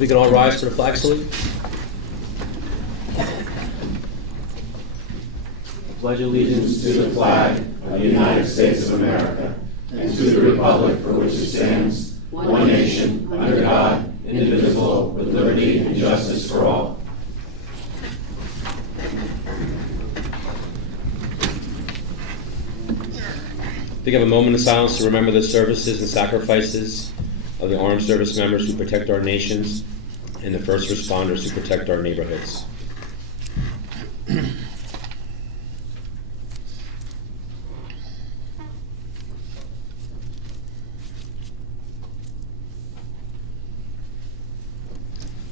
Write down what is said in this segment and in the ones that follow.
We can all rise for the flag salute. Pledge allegiance to the flag of the United States of America and to the republic for which it stands, one nation, under God, indivisible, with liberty and justice for all. Take a moment of silence to remember the services and sacrifices of the armed service members who protect our nations and the first responders who protect our neighborhoods.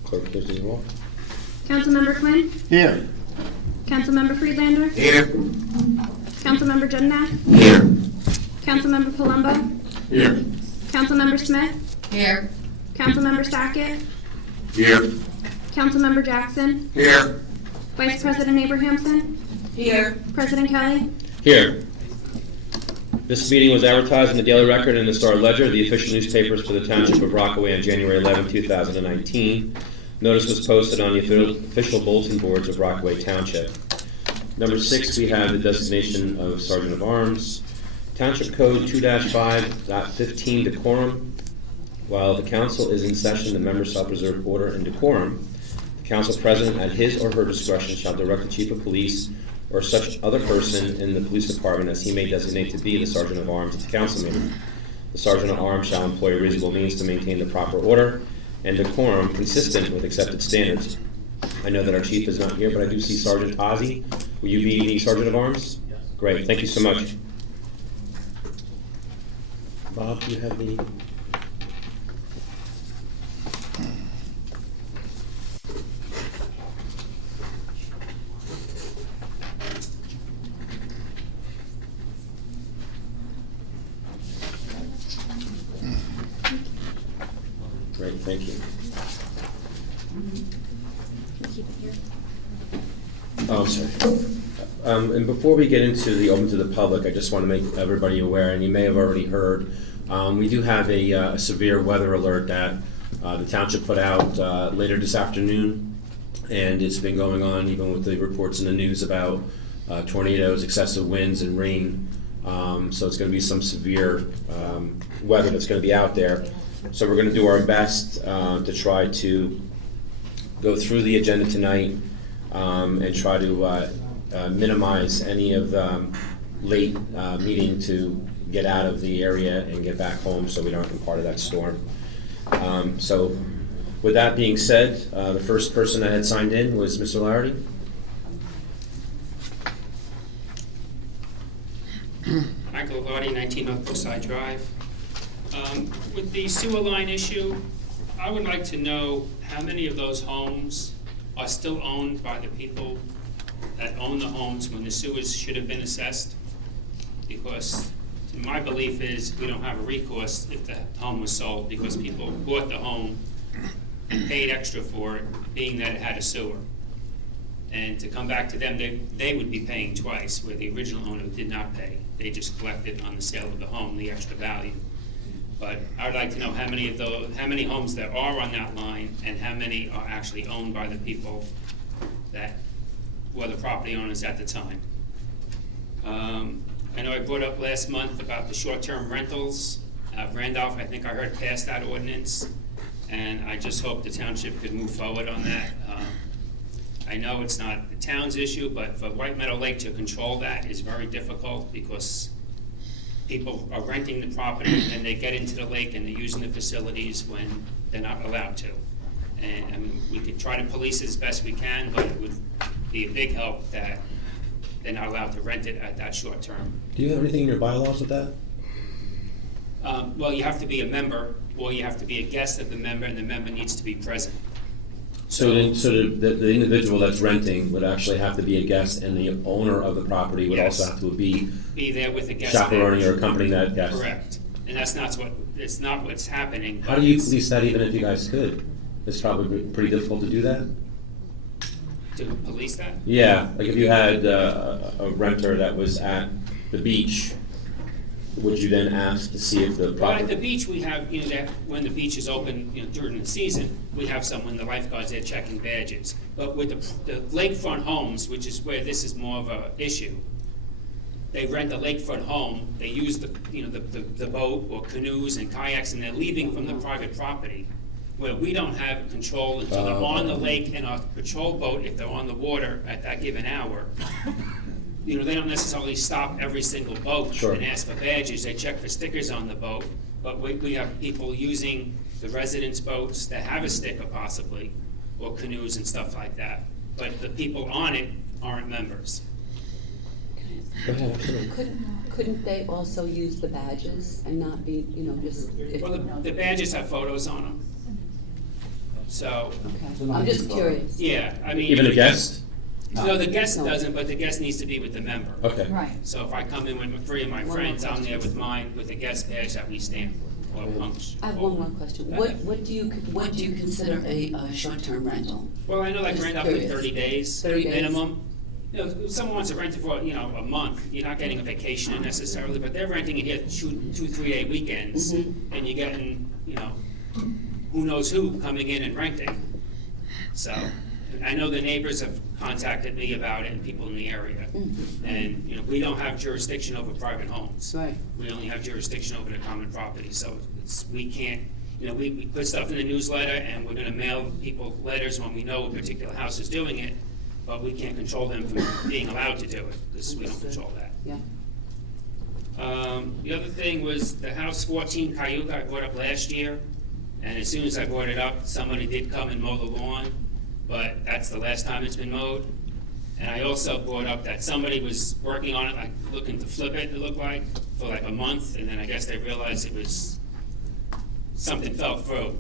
Clerk, please do the roll. Councilmember Quinn? Here. Councilmember Friedlander? Here. Councilmember Judnak? Here. Councilmember Palumbo? Here. Councilmember Smith? Here. Councilmember Stackett? Here. Councilmember Jackson? Here. Vice President Abrahamson? Here. President Kelly? Here. This meeting was advertised in the Daily Record and the Star Ledger, the official newspapers for the Township of Rockaway, on January 11, 2019. Notice was posted on the official bulletin boards of Rockaway Township. Number 6, we have the designation of Sergeant of Arms. Township Code 2-5.15 decorum. While the council is in session, the members shall preserve order and decorum. The council president, at his or her discretion, shall direct the chief of police or such other person in the police department as he may designate to be the sergeant of arms at the council meeting. The sergeant of arms shall employ reasonable means to maintain the proper order and decorum consistent with accepted standards. I know that our chief is not here, but I do see Sergeant Ozzie. Will you be the sergeant of arms? Yes. Great, thank you so much. Bob, do you have the... Great, thank you. Oh, I'm sorry. And before we get into the open to the public, I just want to make everybody aware, and you may have already heard, we do have a severe weather alert that the township put out later this afternoon, and it's been going on even with the reports in the news about tornadoes, excessive winds, and rain. So it's going to be some severe weather that's going to be out there. So we're going to do our best to try to go through the agenda tonight and try to minimize any of late meeting to get out of the area and get back home so we don't be part of that storm. So with that being said, the first person that had signed in was Mr. Larity. Michael Lardy, 19 North Brookside Drive. With the sewer line issue, I would like to know how many of those homes are still owned by the people that own the homes when the sewers should have been assessed? Because my belief is we don't have a recourse if the home was sold because people bought the home and paid extra for it, being that it had a sewer. And to come back to them, they would be paying twice, where the original owner did not pay. They just collected on the sale of the home the extra value. But I would like to know how many homes there are on that line, and how many are actually owned by the people that were the property owners at the time. I know I brought up last month about the short-term rentals. Randolph, I think I heard pass that ordinance, and I just hope the township could move forward on that. I know it's not the town's issue, but for White Meadow Lake to control that is very difficult because people are renting the property and they get into the lake and they're using the facilities when they're not allowed to. And I mean, we could try to police it as best we can, but it would be a big help that they're not allowed to rent it at that short term. Do you have anything in your bylaws with that? Well, you have to be a member, or you have to be a guest of the member, and the member needs to be present. So the individual that's renting would actually have to be a guest, and the owner of the property would Yes. also have to be there with a guest. chaperoning or accompanying that guest. Correct, and that's not what's happening. How do you police that even if you guys could? It's probably pretty difficult to do that. To police that? Yeah, like if you had a renter that was at the beach, would you then ask to see if the Well, at the property? beach, we have, that when the beach is open, during the season, we have someone, the lifeguards there checking badges. But with the lakefront homes, which is where this is more of a issue, they rent a lakefront home, they use the boat or canoes and kayaks, and they're leaving from the private property, where we don't have control until they're on the lake, and our patrol boat, if they're on the water at that given hour, they don't necessarily stop every single boat Sure. and ask for badges. They check for stickers on the boat. But we have people using the residents' boats that have a sticker possibly, or canoes and stuff like that. But the people on it aren't members. Go ahead, absolutely. Couldn't they also use the badges and not be, just? Well, the badges have photos on them. So, Okay, I'm just curious. yeah, I mean. Even a guest? No, the guest No. doesn't, but the guest needs to be with the member. Okay. Right. So if I come in with 3 of my friends, I'm there with mine, with a guest badge that we stamp or punch. I have one more question. What do you consider a short-term rental? Well, I know like Just rent up to curious. 30 days 30 days. minimum. If someone wants to rent it for, a month, you're not getting a vacation necessarily, but they're renting it here 2-3 day weekends, and you're getting, who knows who coming in and renting. So, I know the neighbors have contacted me about it and people in the area. And, we don't have jurisdiction over private homes. Right. We only have jurisdiction over the common property, so we can't, we put stuff in the newsletter and we're gonna mail people letters when we know a particular house is doing it, but we can't control them from being allowed to do it, because we don't control that. Yeah. The other thing was the house 14 Cayuga I brought up last year, and as soon as I brought it up, somebody did come and mow the lawn, but that's the last time it's been mowed. And I also brought up that somebody was working on it, like looking to flip it looked like, for like a month, and then I guess they realized it was, something fell through.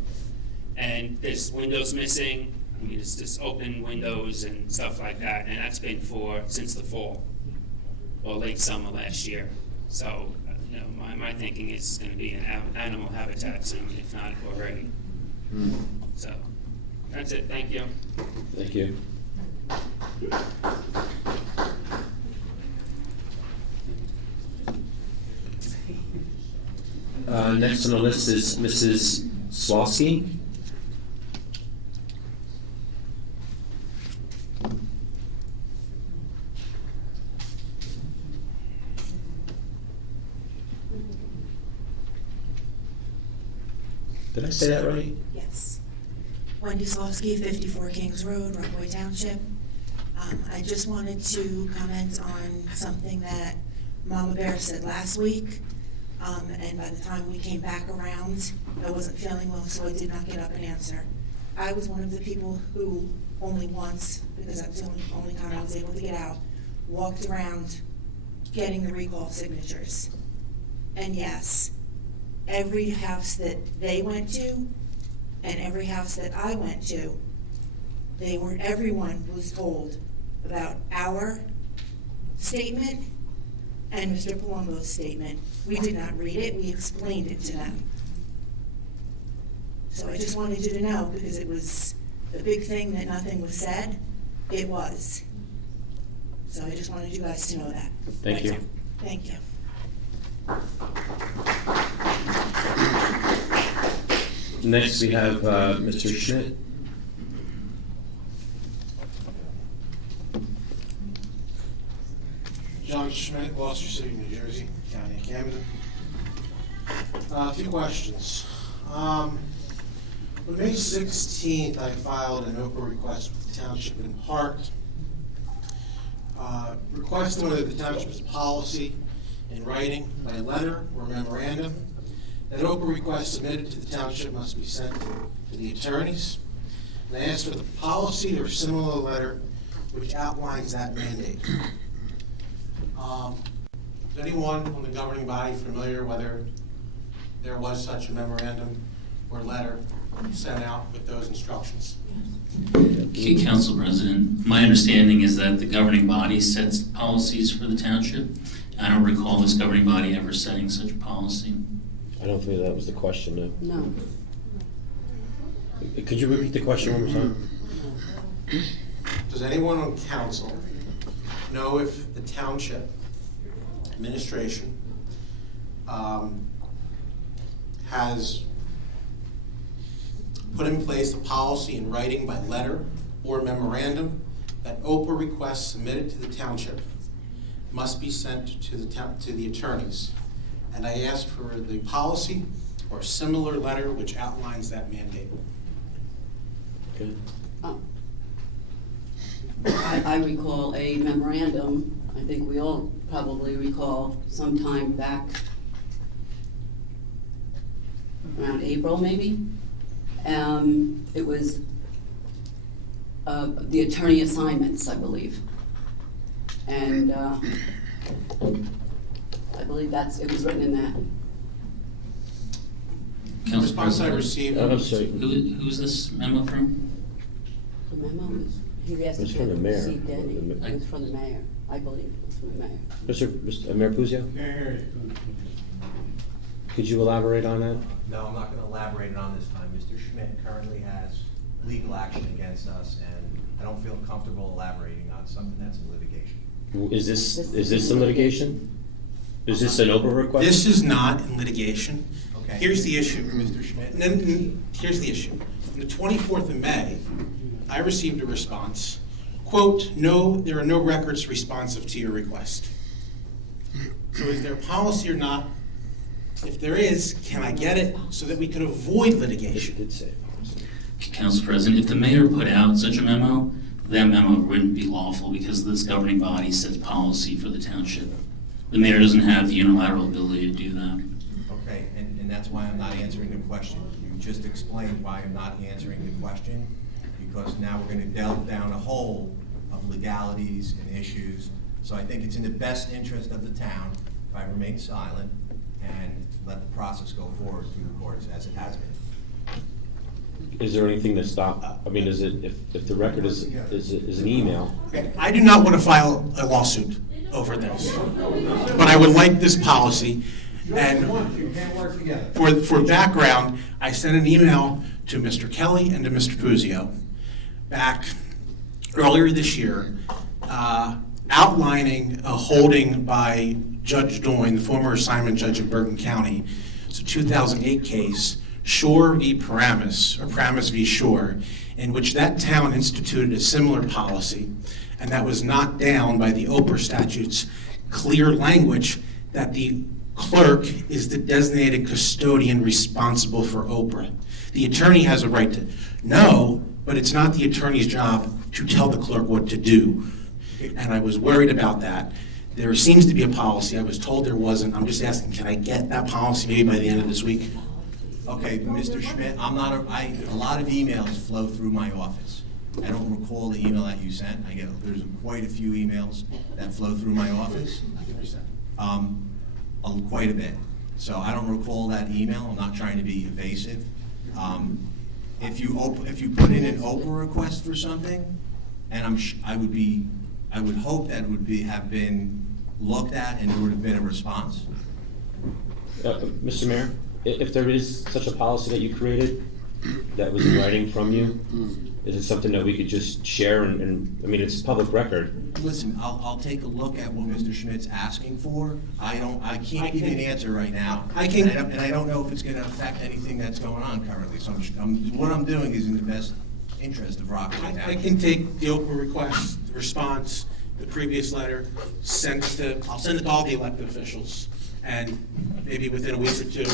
And there's windows missing, it's just open windows and stuff like that, and that's been since the fall, or late summer last year. So, my thinking is it's gonna be an animal habitat soon, if not already. So, that's it, thank you. Thank you. Next on the list is Mrs. Swalski. Did I say that right? Yes. Wendy Slawski, 54 Kings Road, Rockaway Township. I just wanted to comment on something that Mama Bear said last week. And by the time we came back around, I wasn't feeling well, so I did not get up and answer. I was one of the people who only once, because that was the only time I was able to get out, walked around getting the recall signatures. And yes, every house that they went to and every house that I went to, everyone was told about our statement and Mr. Palumbo's statement. We did not read it, we explained it to them. So I just wanted you to know, because it was the big thing that nothing was said, it was. So I just wanted you guys to know that. Thank you. Thank you. Next, we have Mr. Schmidt. John Schmidt, Gloucester City, New Jersey, County of Camden. A few questions. On May 16th, I filed an Oprah request with the township in part, requesting whether the township's policy in writing by letter or memorandum that Oprah request submitted to the township must be sent to the attorneys. And I asked for the policy or similar letter which outlines that mandate. Is anyone on the governing body familiar whether there was such a memorandum or letter sent out with those instructions? Okay, Council President, my understanding is that the governing body sets policies for the township. I don't recall this governing body ever setting such a policy. I don't think that was the question, no. No. Could you repeat the question one more time? Does anyone on council know if the township administration has put in place a policy in writing by letter or memorandum that OPA requests submitted to the township must be sent to the attorneys. And I asked for the policy or a similar letter which outlines that mandate. Okay. Oh. I recall a memorandum, I think we all probably recall, sometime back around April maybe. It was the attorney assignments, I believe. And I believe it was written in that. The Council response I President, received. I'm sorry. who's this memo from? The memo was, he asked It's if from the he mayor. received any. It was from the mayor, I believe it was from the mayor. Mr. Mayor Puzio, could you elaborate on that? No, I'm not going to elaborate on this time. Mr. Schmidt currently has legal action against us, and I don't feel comfortable elaborating on something that's in litigation. Is this some litigation? Is this an Oprah request? This is not in litigation. Okay. Here's the issue. Mr. Schmidt. And then, here's the issue. On the 24th of May, I received a response, quote, "No, there are no records responsive to your request." So is there a policy or not? If there is, can I get it so that we could avoid It litigation? did say. Council President, if the mayor put out such a memo, that memo wouldn't be lawful because this governing body sets policy for the township. The mayor doesn't have the unilateral ability to do that. Okay, and that's why I'm not answering the question. You just explained why I'm not answering the question, because now we're going to delve down a hole of legalities and issues. So I think it's in the best interest of the town if I remain silent and let the process go forward through the courts as it has been. Is there anything to stop? I mean, is it, if the record is an email? Okay, I do not want to file a lawsuit over this, but I would like this policy. And for background, I sent an email to Mr. Kelly and to Mr. Puzio back earlier this year, outlining a holding by Judge Doyne, the former assignment judge of Bergen County. It's a 2008 case, Shore v. Paramus, or Paramus v. Shore, in which that town instituted a similar policy, and that was knocked down by the Oprah statute's clear language that the clerk is the designated custodian responsible for Oprah. The attorney has a right to know, but it's not the attorney's job to tell the clerk what to do. And I was worried about that. There seems to be a policy. I was told there wasn't. I'm just asking, can I get that policy maybe by the end of this week? Okay, Mr. Schmidt, a lot of emails flow through my office. I don't recall the email that you sent. There's quite a few emails that flow through my office. Quite a bit. So I don't recall that email. I'm not trying to be evasive. If you put in an Oprah request for something, and I would hope that it would have been looked at and there would have been a response. Mr. Mayor, if there is such a policy that you created that was in writing from you, is it something that we could just share and I mean, it's public record? Listen, I'll take a look at what Mr. Schmidt's asking for. I can't give you an answer right now. And I don't know if it's going to affect anything that's going on currently. So what I'm doing is in the best interest of Rockaway Township. I can take the Oprah request, the response, the previous letter, I'll send it to all the elected officials, and maybe within a week or two,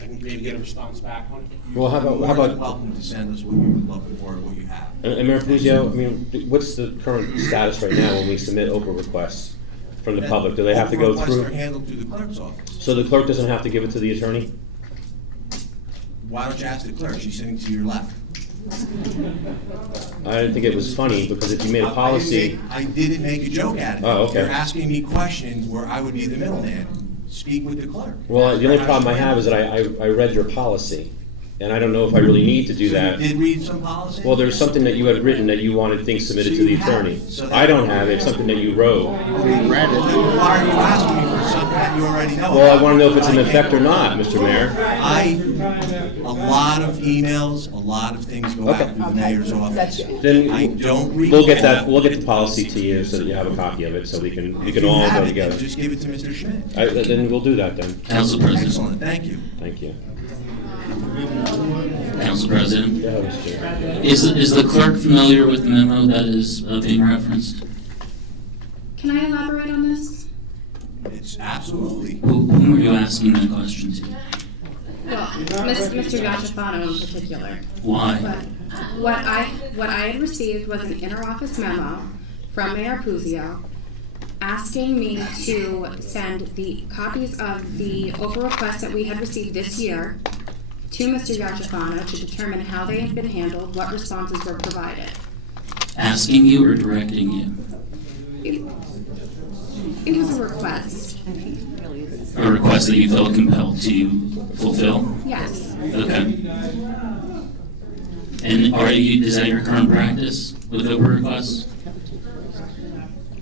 I can maybe get a response back on it. Well, how You're about, welcome to send us what you would love for, what you have. and Mayor Puzio, I mean, what's the current status right now when we submit Oprah requests from the public? Do they have to go Requests through? are handled through the clerk's office. So the clerk doesn't have to give it to the attorney? Why don't you ask the clerk? She's sitting to your left. I didn't think it was funny, because if you made a policy, I didn't make a joke at it. Oh, okay. You're asking me questions where I would be the middleman. Speak with the clerk. well, the only problem I have is that I read your policy, and I don't know if I really need to do So that. you did read some policy? Well, there's something that you had written that you wanted things submitted to the attorney. I don't have it, it's something that you wrote. Then why are you asking me for something that you already know? Well, I want to know if it's in effect or not, Mr. Mayor. A lot of emails, a lot of things go out through the mayor's office. Then I don't read. we'll get the policy to you so that you have a copy of it, so we can all Have go it, together. then just give it to Mr. Schmidt. Then we'll do that then. Council President. Excellent, thank you. Thank you. Council President. Yeah, Mr. Chair. Is the clerk familiar with the memo that is being referenced? Can I elaborate on this? It's absolutely. Whom are you asking that question to? Well, Mr. Gachafano in particular. Why? But what I had received was an interoffice memo from Mayor Puzio asking me to send the copies of the over requests that we had received this year to Mr. Gachafano to determine how they had been handled, what responses were provided. Asking you or directing you? It was a request. A request that you felt compelled to fulfill? Yes. Okay. And is that your current practice with over requests?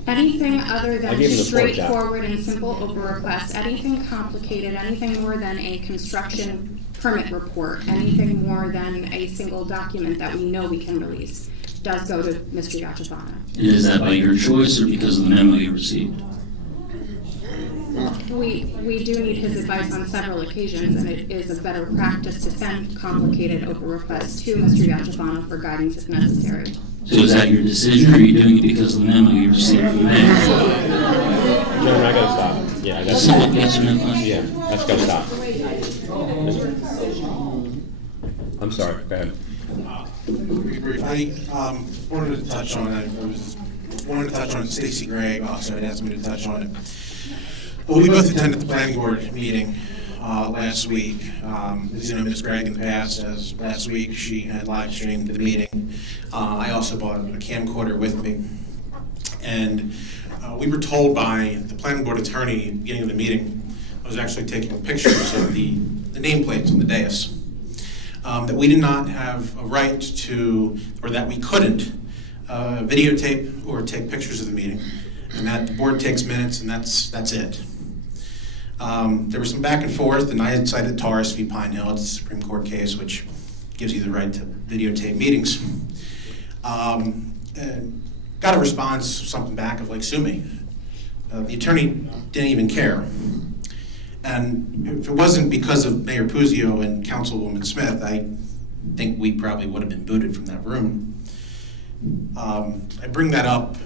Anything other I than gave him the floor, Jack. straightforward and simple over requests, anything complicated, anything more than a construction permit report, anything more than a single document that we know we can release, does go to Mr. Gachafano. And is that by your choice or because of the memo you received? We do need his advice on several occasions, and it is a better practice to send complicated over requests to Mr. Gachafano for guidance if necessary. So is that your decision or are you doing it because of the memo you received from the mayor? Gentlemen, I gotta stop. Yeah, I gotta Simple stop. yes or no question? Yeah, that's gotta stop. I'm sorry, go ahead. Be brief. I wanted to touch on it. Wanted to touch on Stacy Gregg also had asked me to touch on it. Well, we both attended the planning board meeting last week. As you know, Ms. Gregg in the past, as last week, she had live streamed the meeting. I also bought a camcorder with me. And we were told by the planning board attorney at the beginning of the meeting, I was actually taking pictures of the nameplates on the dais, that we did not have a right to, or that we couldn't videotape or take pictures of the meeting, and that the board takes minutes and that's it. There was some back and forth, and I had cited Taurus v. Pine Hill. It's a Supreme Court case which gives you the right to videotape meetings. And got a response, something back of like, sue me. The attorney didn't even care. And if it wasn't because of Mayor Puzio and Councilwoman Smith, I think we probably would have been booted from that room. I bring that up,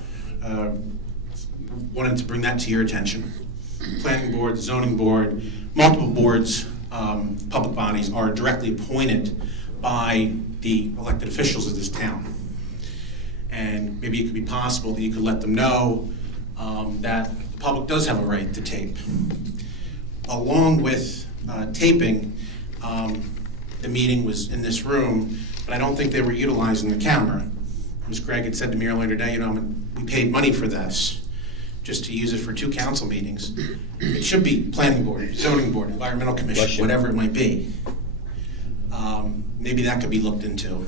wanted to bring that to your attention. Planning board, zoning board, multiple boards, public bodies are directly appointed by the elected officials of this town. And maybe it could be possible that you could let them know that the public does have a right to tape. Along with taping, the meeting was in this room, but I don't think they were utilizing the camera. Ms. Gregg had said to me earlier today, we paid money for this, just to use it for 2 council meetings. It should be planning board, zoning board, environmental commission, whatever it might be. Maybe that could be looked into.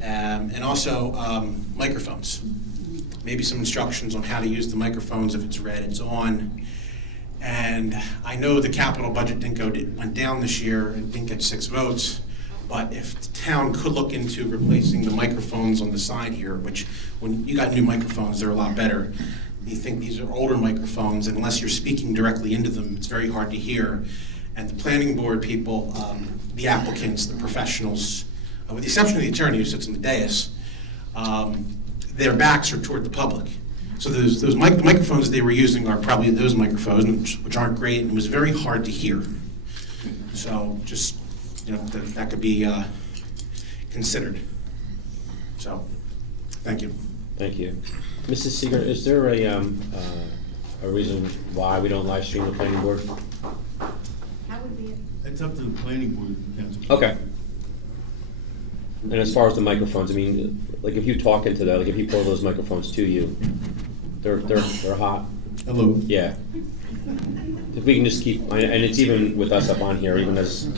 And also microphones. Maybe some instructions on how to use the microphones. If it's red, it's on. And I know the capital budget went down this year and didn't get 6 votes. But if the town could look into replacing the microphones on the side here, which when you got new microphones, they're a lot better. You think these are older microphones, and unless you're speaking directly into them, it's very hard to hear. And the planning board people, the applicants, the professionals, with the exception of the attorney who sits on the dais, their backs are toward the public. So those microphones they were using are probably those microphones, which aren't great, and it was very hard to hear. So just, that could be considered. So, thank you. Thank you. Mrs. Seeger, is there a reason why we don't live stream the planning board? It's up to the planning board, Council. Okay. And as far as the microphones, I mean, like if you talk into that, like if you pull those microphones to you, they're hot. Hello. Yeah. If we can just keep, and it's even with us up on here, even as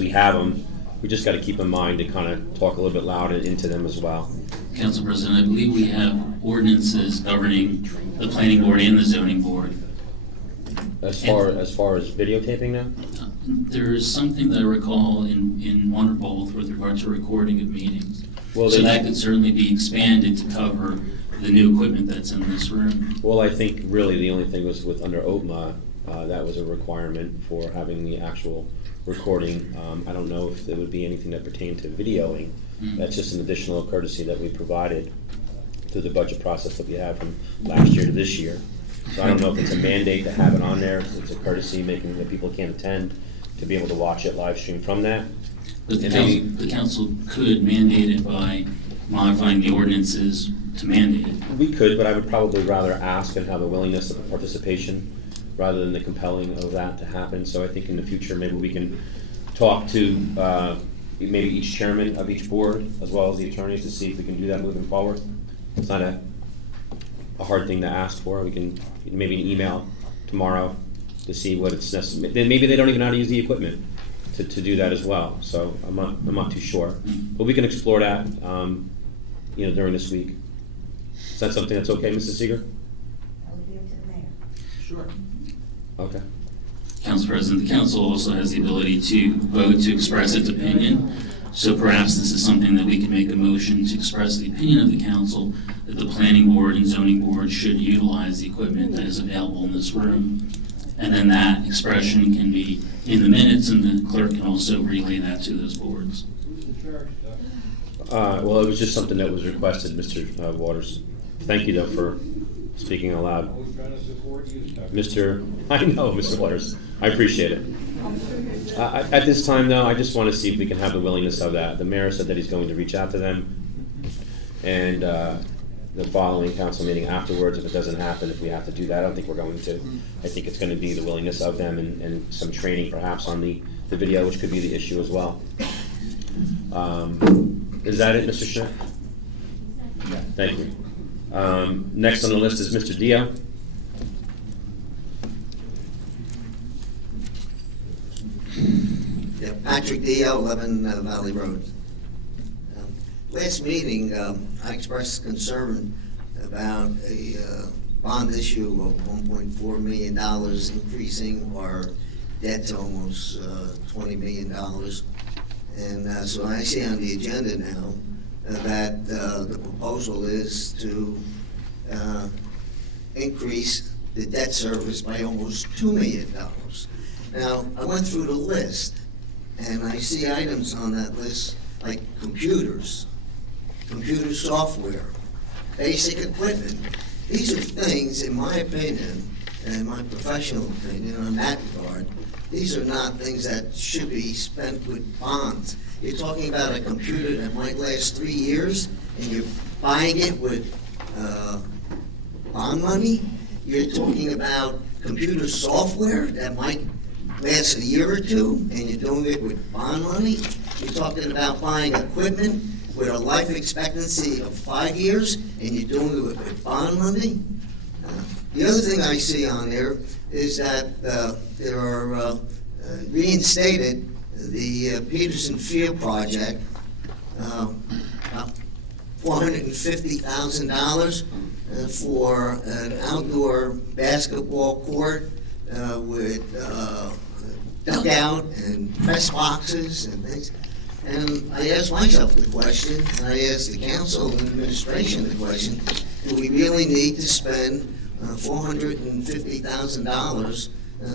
we have them, we just got to keep in mind to kind of talk a little bit louder into them as well. Council President, I believe we have ordinances governing the planning board and the zoning board. As far as videotaping now? There is something that I recall in one or both with regard to recording of meetings. Well, So they- that could certainly be expanded to cover the new equipment that's in this room. Well, I think really the only thing was with under OTMA, that was a requirement for having the actual recording. I don't know if there would be anything that pertained to videoing. That's just an additional courtesy that we provided through the budget process that we had from last year to this year. So I don't know if it's a mandate to have it on there. It's a courtesy, making that people can't attend to be able to watch it live stream from that. But And maybe- the council could mandate it by modifying the ordinances to mandate it. We could, but I would probably rather ask and have a willingness of participation rather than the compelling of that to happen. So I think in the future, maybe we can talk to maybe each chairman of each board as well as the attorneys to see if we can do that moving forward. It's not a hard thing to ask for. We can maybe an email tomorrow to see what it's necessary. Then maybe they don't even know how to use the equipment to do that as well. So I'm not too sure, but we can explore that during this week. Is that something that's okay, Mrs. Seeger? Sure. Okay. Council President, the council also has the ability to vote to express its opinion. So perhaps this is something that we can make a motion to express the opinion of the council that the planning board and zoning board should utilize the equipment that is available in this room. And then that expression can be in the minutes, and the clerk can also relay that to those boards. Well, it was just something that was requested, Mr. Waters. Thank you, though, for speaking aloud. I know, Mr. Waters. I appreciate it. At this time, though, I just want to see if we can have the willingness of that. The mayor said that he's going to reach out to them, and the following council meeting afterwards, if it doesn't happen, if we have to do that, I don't think we're going to. I think it's going to be the willingness of them and some training perhaps on the video, which could be the issue as well. Is that it, Mr. Schmidt? Thank you. Next on the list is Mr. Dio. Yeah, Patrick Dio, 11 Valley Road. Last meeting, I expressed concern about a bond issue of $1.4 million, increasing our debt to almost $20 million. And so I see on the agenda now that the proposal is to increase the debt service by almost $2 million. Now, I went through the list, and I see items on that list like computers, computer software, basic equipment. These are things, in my opinion, and my professional opinion on that regard, these are not things that should be spent with bonds. You're talking about a computer that might last 3 years, and you're buying it with bond money? You're talking about computer software that might last a year or two, and you're doing it with bond money? You're talking about buying equipment with a life expectancy of 5 years, and you're doing it with bond money? The other thing I see on there is that there are reinstated the Peterson Field project, $450,000 for an outdoor basketball court with dugout and press boxes and things. And I asked myself the question, and I asked the council and administration the question, do we really need to spend $450,000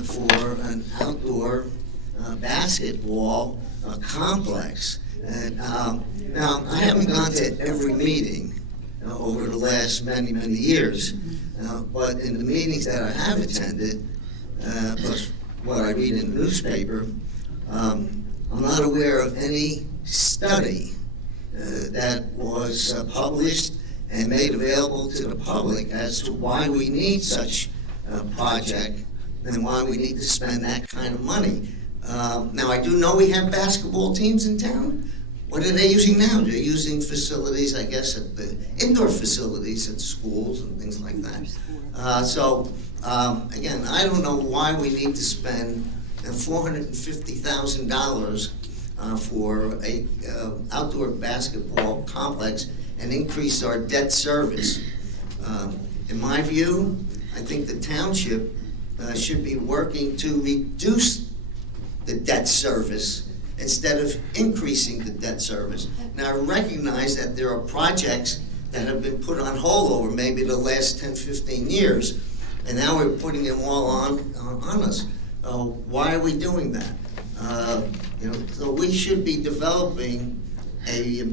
for an outdoor basketball complex? And now, I haven't gone to every meeting over the last many, many years, but in the meetings that I have attended, plus what I read in the newspaper, I'm not aware of any study that was published and made available to the public as to why we need such a project and why we need to spend that kind of money. Now, I do know we have basketball teams in town. What are they using now? They're using facilities, I guess, at the indoor facilities at schools and things like that. Again, I don't know why we need to spend $450,000 for a outdoor basketball complex and increase our debt service. In my view, I think the township should be working to reduce the debt service instead of increasing the debt service. Now, I recognize that there are projects that have been put on hold over maybe the last 10, 15 years, and now we're putting them all on us. Why are we doing that? So we should be developing a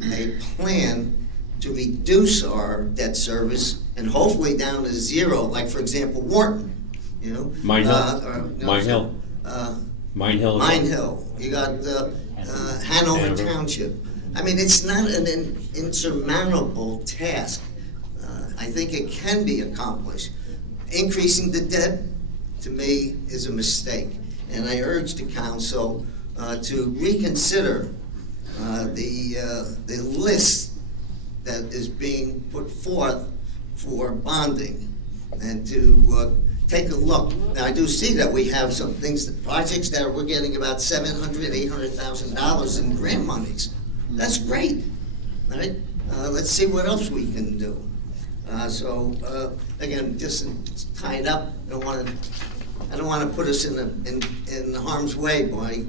plan to reduce our debt service and hopefully down to zero, like for example, Wharton, Mine Hill. Mine Hill. You got Hanover Township. I mean, it's not an insurmountable task. I think it can be accomplished. Increasing the debt, to me, is a mistake. And I urge the council to reconsider the list that is being put forth for bonding and to take a look. Now, I do see that we have some things, projects that we're getting about $700,000, $800,000 in grant monies. That's great, right? Let's see what else we can do. Again, just tied up. I don't want to put us in harm's way by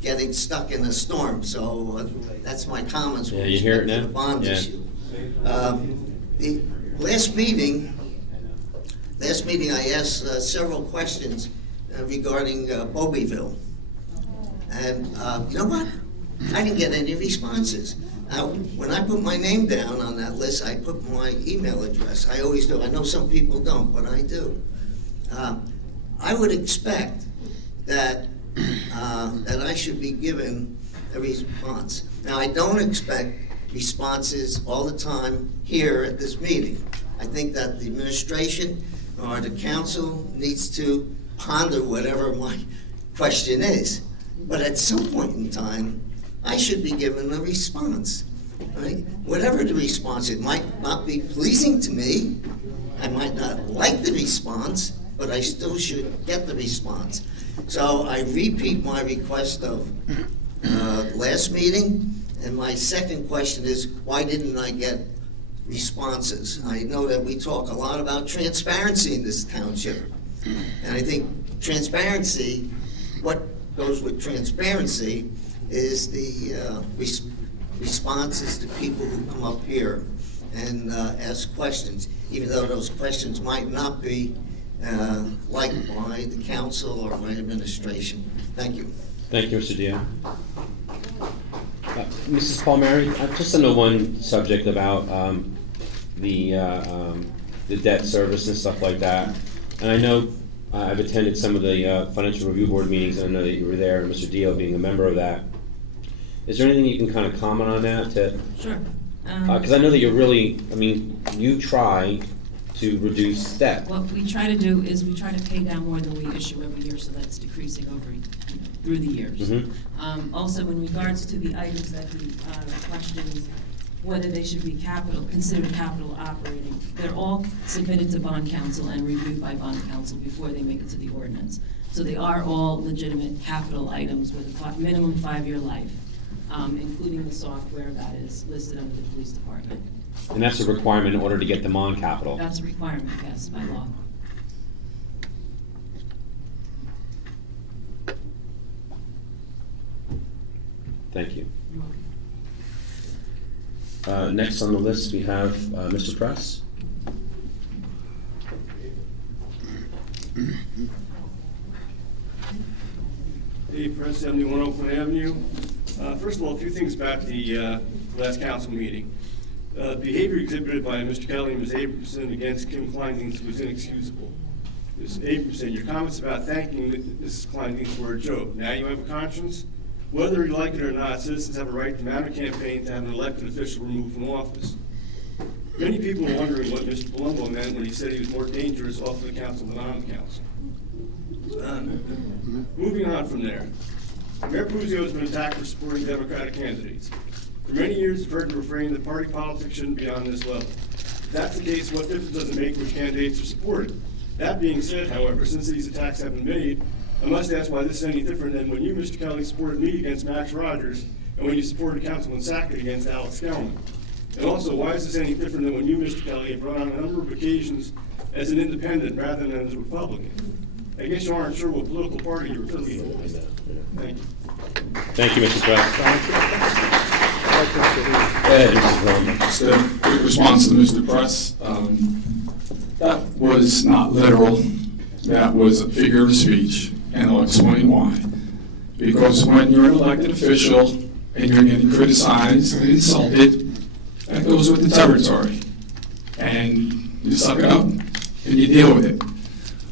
getting stuck in a storm. So that's my comments. Yeah, you hear it now? The bond issue. The last meeting, I asked several questions regarding Bobbyville. And you know what? I didn't get any responses. Now, when I put my name down on that list, I put my email address. I always do. I know some people don't, but I do. I would expect that I should be given a response. Now, I don't expect responses all the time here at this meeting. I think that the administration or the council needs to ponder whatever my question is. But at some point in time, I should be given a response, right? Whatever the response, it might not be pleasing to me. I might not like the response, but I still should get the response. So I repeat my request of last meeting, and my second question is, why didn't I get responses? I know that we talk a lot about transparency in this township, and I think transparency, what goes with transparency is the responses to people who come up here and ask questions, even though those questions might not be liked by the council or my administration. Thank you. Thank you, Mr. Dio. Mrs. Palmieri, just on the one subject about the debt service and stuff like that, and I know I've attended some of the Financial Review Board meetings, and I know that you were there, and Mr. Dio being a member of that. Is there anything you can kind of comment on that? Sure. Because I know that you're really, you try to reduce debt. What we try to do is we try to pay down more than we issue every year, so that's decreasing through the years. Mm-hmm. Also, in regards to the items that the questions, whether they should be considered capital operating, they're all submitted to bond counsel and reviewed by bond counsel before they make it to the ordinance. So they are all legitimate capital items with a minimum 5-year life, including the software that is listed under the police department. And that's a requirement in order to get them on capital. That's a requirement, yes, by law. Thank you. You're welcome. Next on the list, we have Mr. Press. Dave Press, 71 Oakland Avenue. First of all, a few things about the last council meeting. Behavior exhibited by Mr. Kelly and Ms. Abramson against Kim Kleindienst was inexcusable. Ms. Abramson, your comments about thanking Mrs. Kleindienst were a joke. Now you have a conscience? Whether you like it or not, citizens have a right to mount a campaign to have an elected official removed from office. Many people are wondering what Mr. Palumbo meant when he said he was more dangerous off the council than on the council. Moving on from there. Mayor Puzio has been attacked for supporting Democratic candidates. For many years, I've heard the refrain that party politics shouldn't be on this level. If that's the case, what difference does it make which candidates are supported? That being said, however, since these attacks have been made, I must ask why this is any different than when you, Mr. Kelly, supported me against Max Rogers and when you supported Councilman Sackett against Alex Gelman. And also, why is this any different than when you, Mr. Kelly, have run on a number of occasions as an independent rather than as a Republican? I guess you aren't sure what political party you're affiliated with. Thank you. Thank you, Mr. Press. Go ahead, Mrs. Roman. Just a quick response to Mr. Press. That was not literal. That was a figure of speech, and I'll explain why. Because when you're an elected official and you're getting criticized and insulted, that goes with the territory. And you suck it up and you deal with it.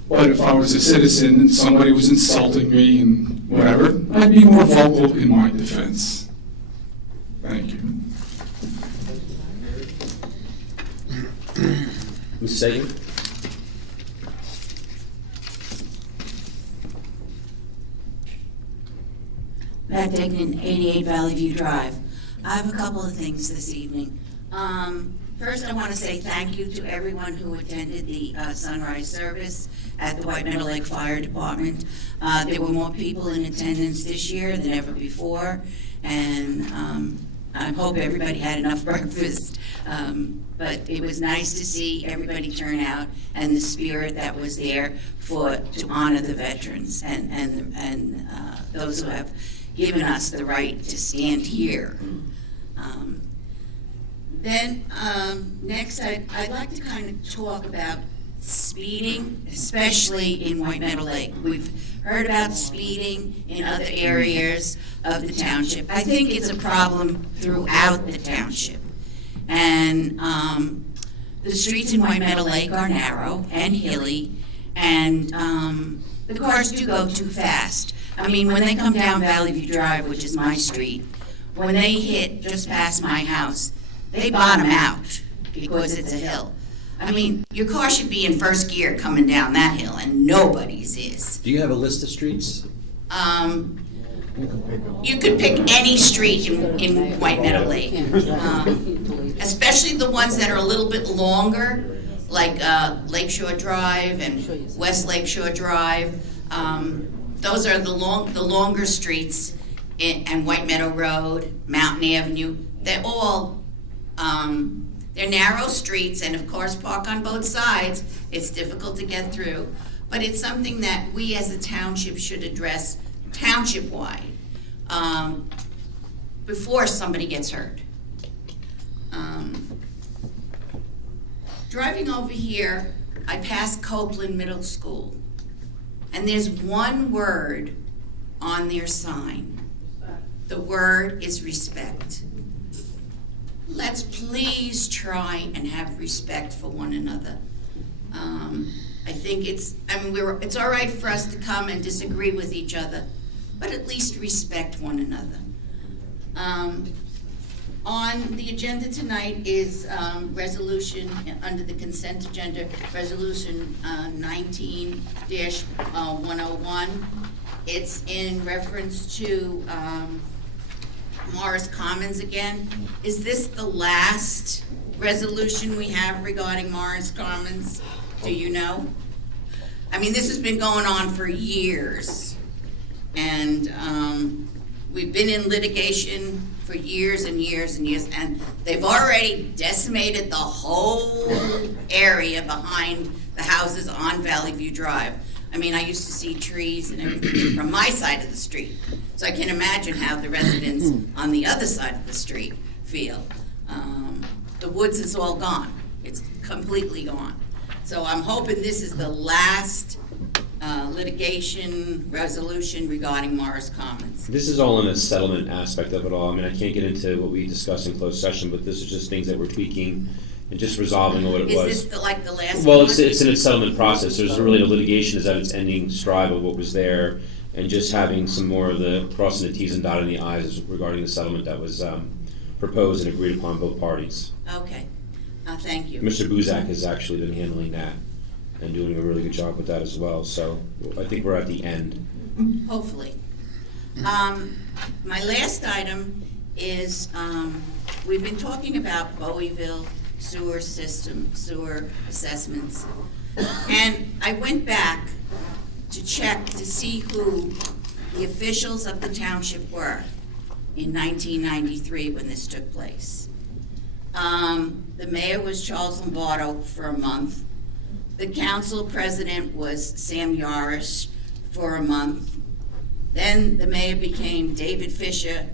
But if I was a citizen and somebody was insulting me and whatever, I'd be more vocal in my defense. Thank you. Ms. Sagan? Matt Dignan, 88 Valley View Drive. I have a couple of things this evening. First, I want to say thank you to everyone who attended the sunrise service at the White Meadow Lake Fire Department. There were more people in attendance this year than ever before, and I hope everybody had enough breakfast. But it was nice to see everybody turn out and the spirit that was there to honor the veterans and those who have given us the right to stand here. Next, I'd like to kind of talk about speeding, especially in White Meadow Lake. We've heard about speeding in other areas of the township. I think it's a problem throughout the township. And the streets in White Meadow Lake are narrow and hilly, and the cars do go too fast. I mean, when they come down Valley View Drive, which is my street, when they hit just past my house, they bottom out because it's a hill. I mean, your car should be in first gear coming down that hill, and nobody's is. Do you have a list of streets? You could pick any street in White Meadow Lake, especially the ones that are a little bit longer, like Lakeshore Drive and West Lakeshore Drive. Those are the longer streets, and White Meadow Road, Mountain Avenue. They're all they're narrow streets, and of course park on both sides. It's difficult to get through, but it's something that we as a township should address township-wide before somebody gets hurt. Driving over here, I passed Copeland Middle School, and there's one word on their sign. The word is respect. Let's please try and have respect for one another. I think it's all right for us to come and disagree with each other, but at least respect one another. On the agenda tonight is resolution under the consent agenda, resolution 19-101. It's in reference to Morris Commons again. Is this the last resolution we have regarding Morris Commons? Do you know? I mean, this has been going on for years, and we've been in litigation for years and years and years, and they've already decimated the whole area behind the houses on Valley View Drive. I mean, I used to see trees and everything from my side of the street, so I can imagine how the residents on the other side of the street feel. The woods is all gone. It's completely gone. So I'm hoping this is the last litigation resolution regarding Morris Commons. This is all in the settlement aspect of it all. I mean, I can't get into what we discussed in closed session, but this is just things that we're tweaking and just resolving what it was. Is this like the last Well, one? it's in its settlement process. There's really no litigation is at its ending strive of what was there, and just having some more of the crossing the T's and dotting the I's regarding the settlement that was proposed and agreed upon both parties. Okay, thank you. Mr. Buzak has actually been handling that and doing a really good job with that as well. So I think we're at the end. Hopefully. My last item is, we've been talking about Bowieville sewer system, sewer assessments. And I went back to check to see who the officials of the township were in 1993 when this took place. The mayor was Charles Lombardo for a month. The council president was Sam Yarish for a month. Then the mayor became David Fisher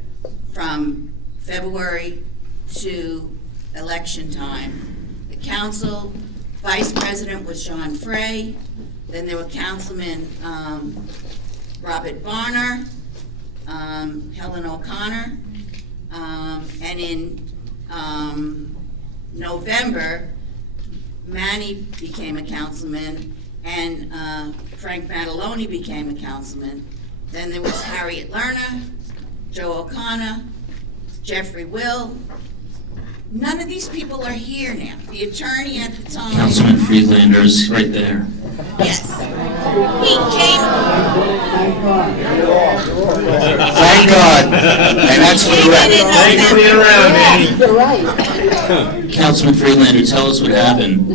from February to election time. The council vice president was Sean Frey. Then there were Councilman Robert Barner, Helen O'Connor, and in November, Manny became a councilman, and Frank Mataloni became a councilman. Then there was Harriet Lerner, Joe O'Connor, Jeffrey Will. None of these people are here now. The attorney at the time. Councilman Friedlander's right there. Yes. He came. Thank God. And that's for the record. Thanks for being around, Manny. You're right. Councilman Friedlander, tell us what happened.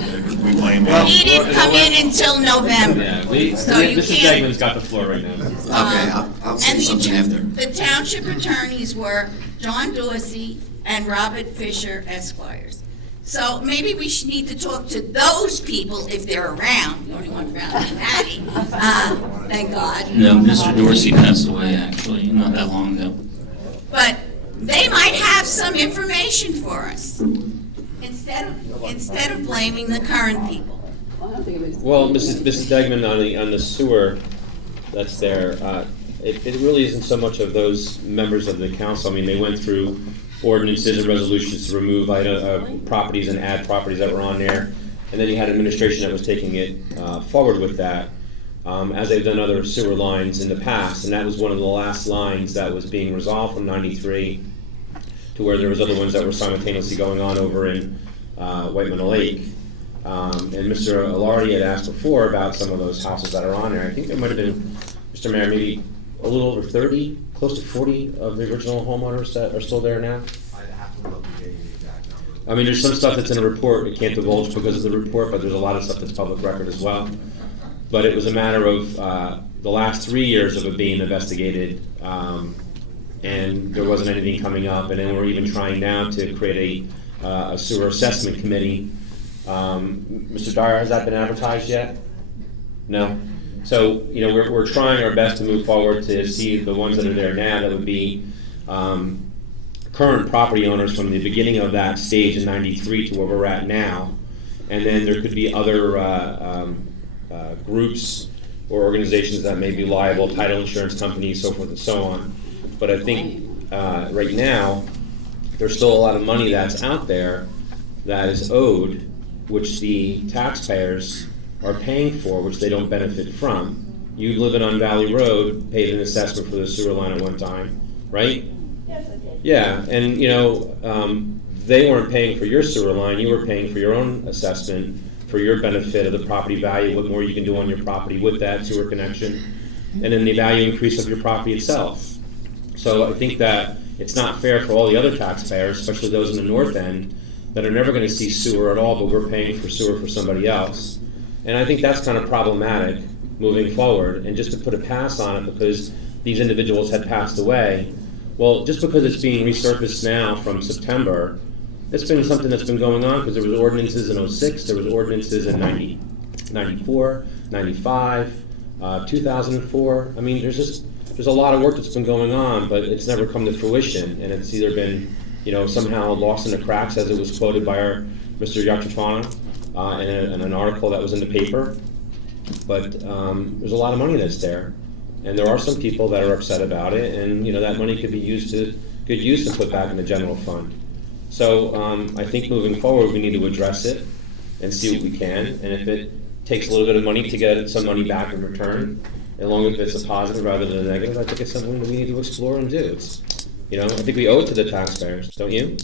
He didn't come in until November. Yeah, So you Mrs. can't. Degman's got the floor right now. Okay, I'll say And something after. the township attorneys were John Dorsey and Robert Fisher Esquires. So maybe we should need to talk to those people if they're around. The only one around is Patty. Thank God. No, Mr. Dorsey passed away, actually, not that long ago. But they might have some information for us instead of blaming the current people. Well, Mrs. Degman, on the sewer that's there, it really isn't so much of those members of the council. I mean, they went through ordinances and resolutions to remove properties and add properties that were on there. And then you had administration that was taking it forward with that, as they've done other sewer lines in the past. And that was one of the last lines that was being resolved from 93 to where there was other ones that were simultaneously going on over in White Meadow Lake. And Mr. Alardi had asked before about some of those houses that are on there. I think there might have been, Mr. Mayor, maybe a little over 30, close to 40 of the original homeowners that are still there now. I'd have to look at the exact number. I mean, there's some stuff that's in a report, we can't divulge because of the report, but there's a lot of stuff that's public record as well. But it was a matter of the last 3 years of it being investigated, and there wasn't anything coming up, and then we're even trying now to create a sewer assessment committee. Mr. Dyer, has that been advertised yet? No? So, we're trying our best to move forward to see the ones that are there now that would be current property owners from the beginning of that stage in 93 to where we're at now. And then there could be other groups or organizations that may be liable, title insurance companies, so forth and so on. But I think right now, there's still a lot of money that's out there that is owed, which the taxpayers are paying for, which they don't benefit from. You living on Valley Road paid an assessment for the sewer line at one time, right? Yes, I did. Yeah, and they weren't paying for your sewer line, you were paying for your own assessment for your benefit of the property value, what more you can do on your property with that sewer connection, and then the value increase of your property itself. So I think that it's not fair for all the other taxpayers, especially those in the north end, that are never going to see sewer at all, but we're paying for sewer for somebody else. And I think that's kind of problematic moving forward. And just to put a pass on it because these individuals had passed away, well, just because it's being resurfaced now from September, it's been something that's been going on because there was ordinances in 06, there was ordinances in 90, 94, 95, 2004. I mean, there's a lot of work that's been going on, but it's never come to fruition. And it's either been somehow lost in the cracks, as it was quoted by our Mr. Yachafana in an article that was in the paper. But there's a lot of money that's there, and there are some people that are upset about it, and that money could be used to good use to put back in the general fund. So I think moving forward, we need to address it and see what we can, and if it takes a little bit of money to get some money back in return, as long as it's a positive rather than a negative, I think it's something that we need to explore and do. I think we owe it to the taxpayers, don't you?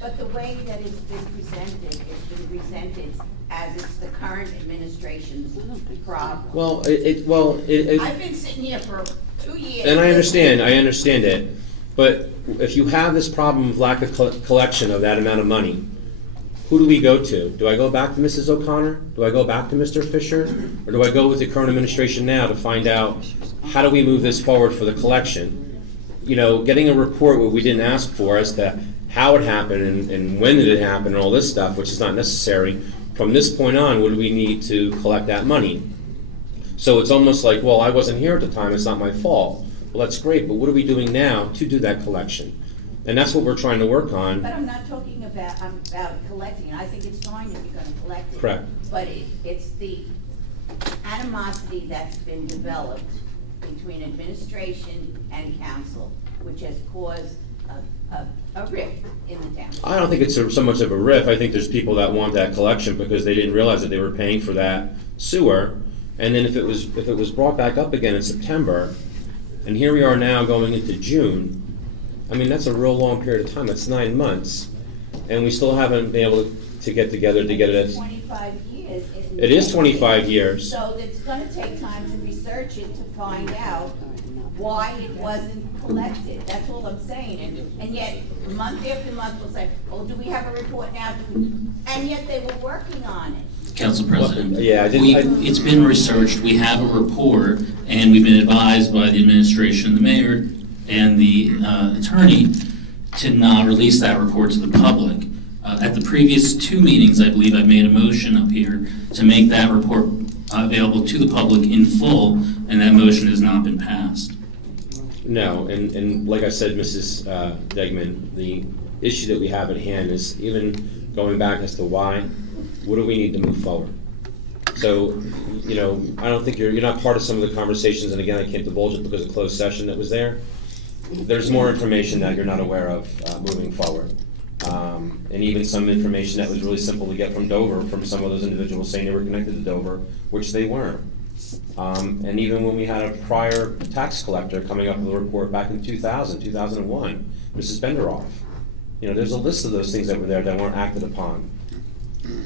But the way that it's been presented as it's the current administration's problem. Well, I've been sitting here for 2 years. And I understand it. But if you have this problem of lack of collection of that amount of money, who do we go to? Do I go back to Mrs. O'Connor? Do I go back to Mr. Fisher? Or do I go with the current administration now to find out how do we move this forward for the collection? Getting a report what we didn't ask for as to how it happened and when did it happen and all this stuff, which is not necessary. From this point on, what do we need to collect that money? So it's almost like, well, I wasn't here at the time, it's not my fault. Well, that's great, but what are we doing now to do that collection? And that's what we're trying to work on. But I'm not talking about collecting it. I think it's fine if you're gonna collect it. Correct. But it's the animosity that's been developed between administration and council, which has caused a rift in the town. I don't think it's so much of a riff. I think there's people that want that collection because they didn't realize that they were paying for that sewer. And then if it was brought back up again in September, and here we are now going into June, I mean, that's a real long period of time. That's 9 months. And we still haven't been able to get together to get it. 25 years. It is 25 years. So it's gonna take time to research it to find out why it wasn't collected. That's all I'm saying. And yet, month after month, we'll say, oh, do we have a report now? And yet they were working on it. Council President. Yeah, it's been researched, we have a report, and we've been advised by the administration, the mayor, and the attorney to not release that report to the public. At the previous 2 meetings, I believe I made a motion up here to make that report available to the public in full, and that motion has not been passed. No, and like I said, Mrs. Degman, the issue that we have at hand is even going back as to why, what do we need to move forward? So, I don't think you're not part of some of the conversations, and again, I can't divulge it because of closed session that was there. There's more information that you're not aware of moving forward. And even some information that was really simple to get from Dover, from some of those individuals saying they were connected to Dover, which they weren't. And even when we had a prior tax collector coming up with a report back in 2001, Mrs. Benderoff. There's a list of those things that were there that weren't acted upon.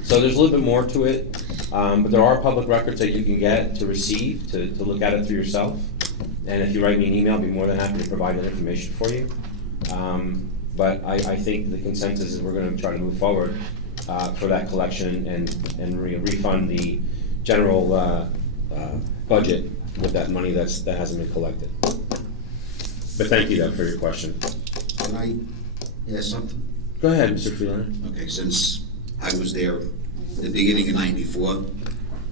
So there's a little bit more to it, but there are public records that you can get to receive, to look at it through yourself. And if you write me an email, I'll be more than happy to provide that information for you. But I think the consensus is we're going to try to move forward for that collection and refund the general budget with that money that hasn't been collected. But thank you, though, for your question. Can I ask something? Go ahead, Mr. Freeland. Okay, since I was there at the beginning of '94,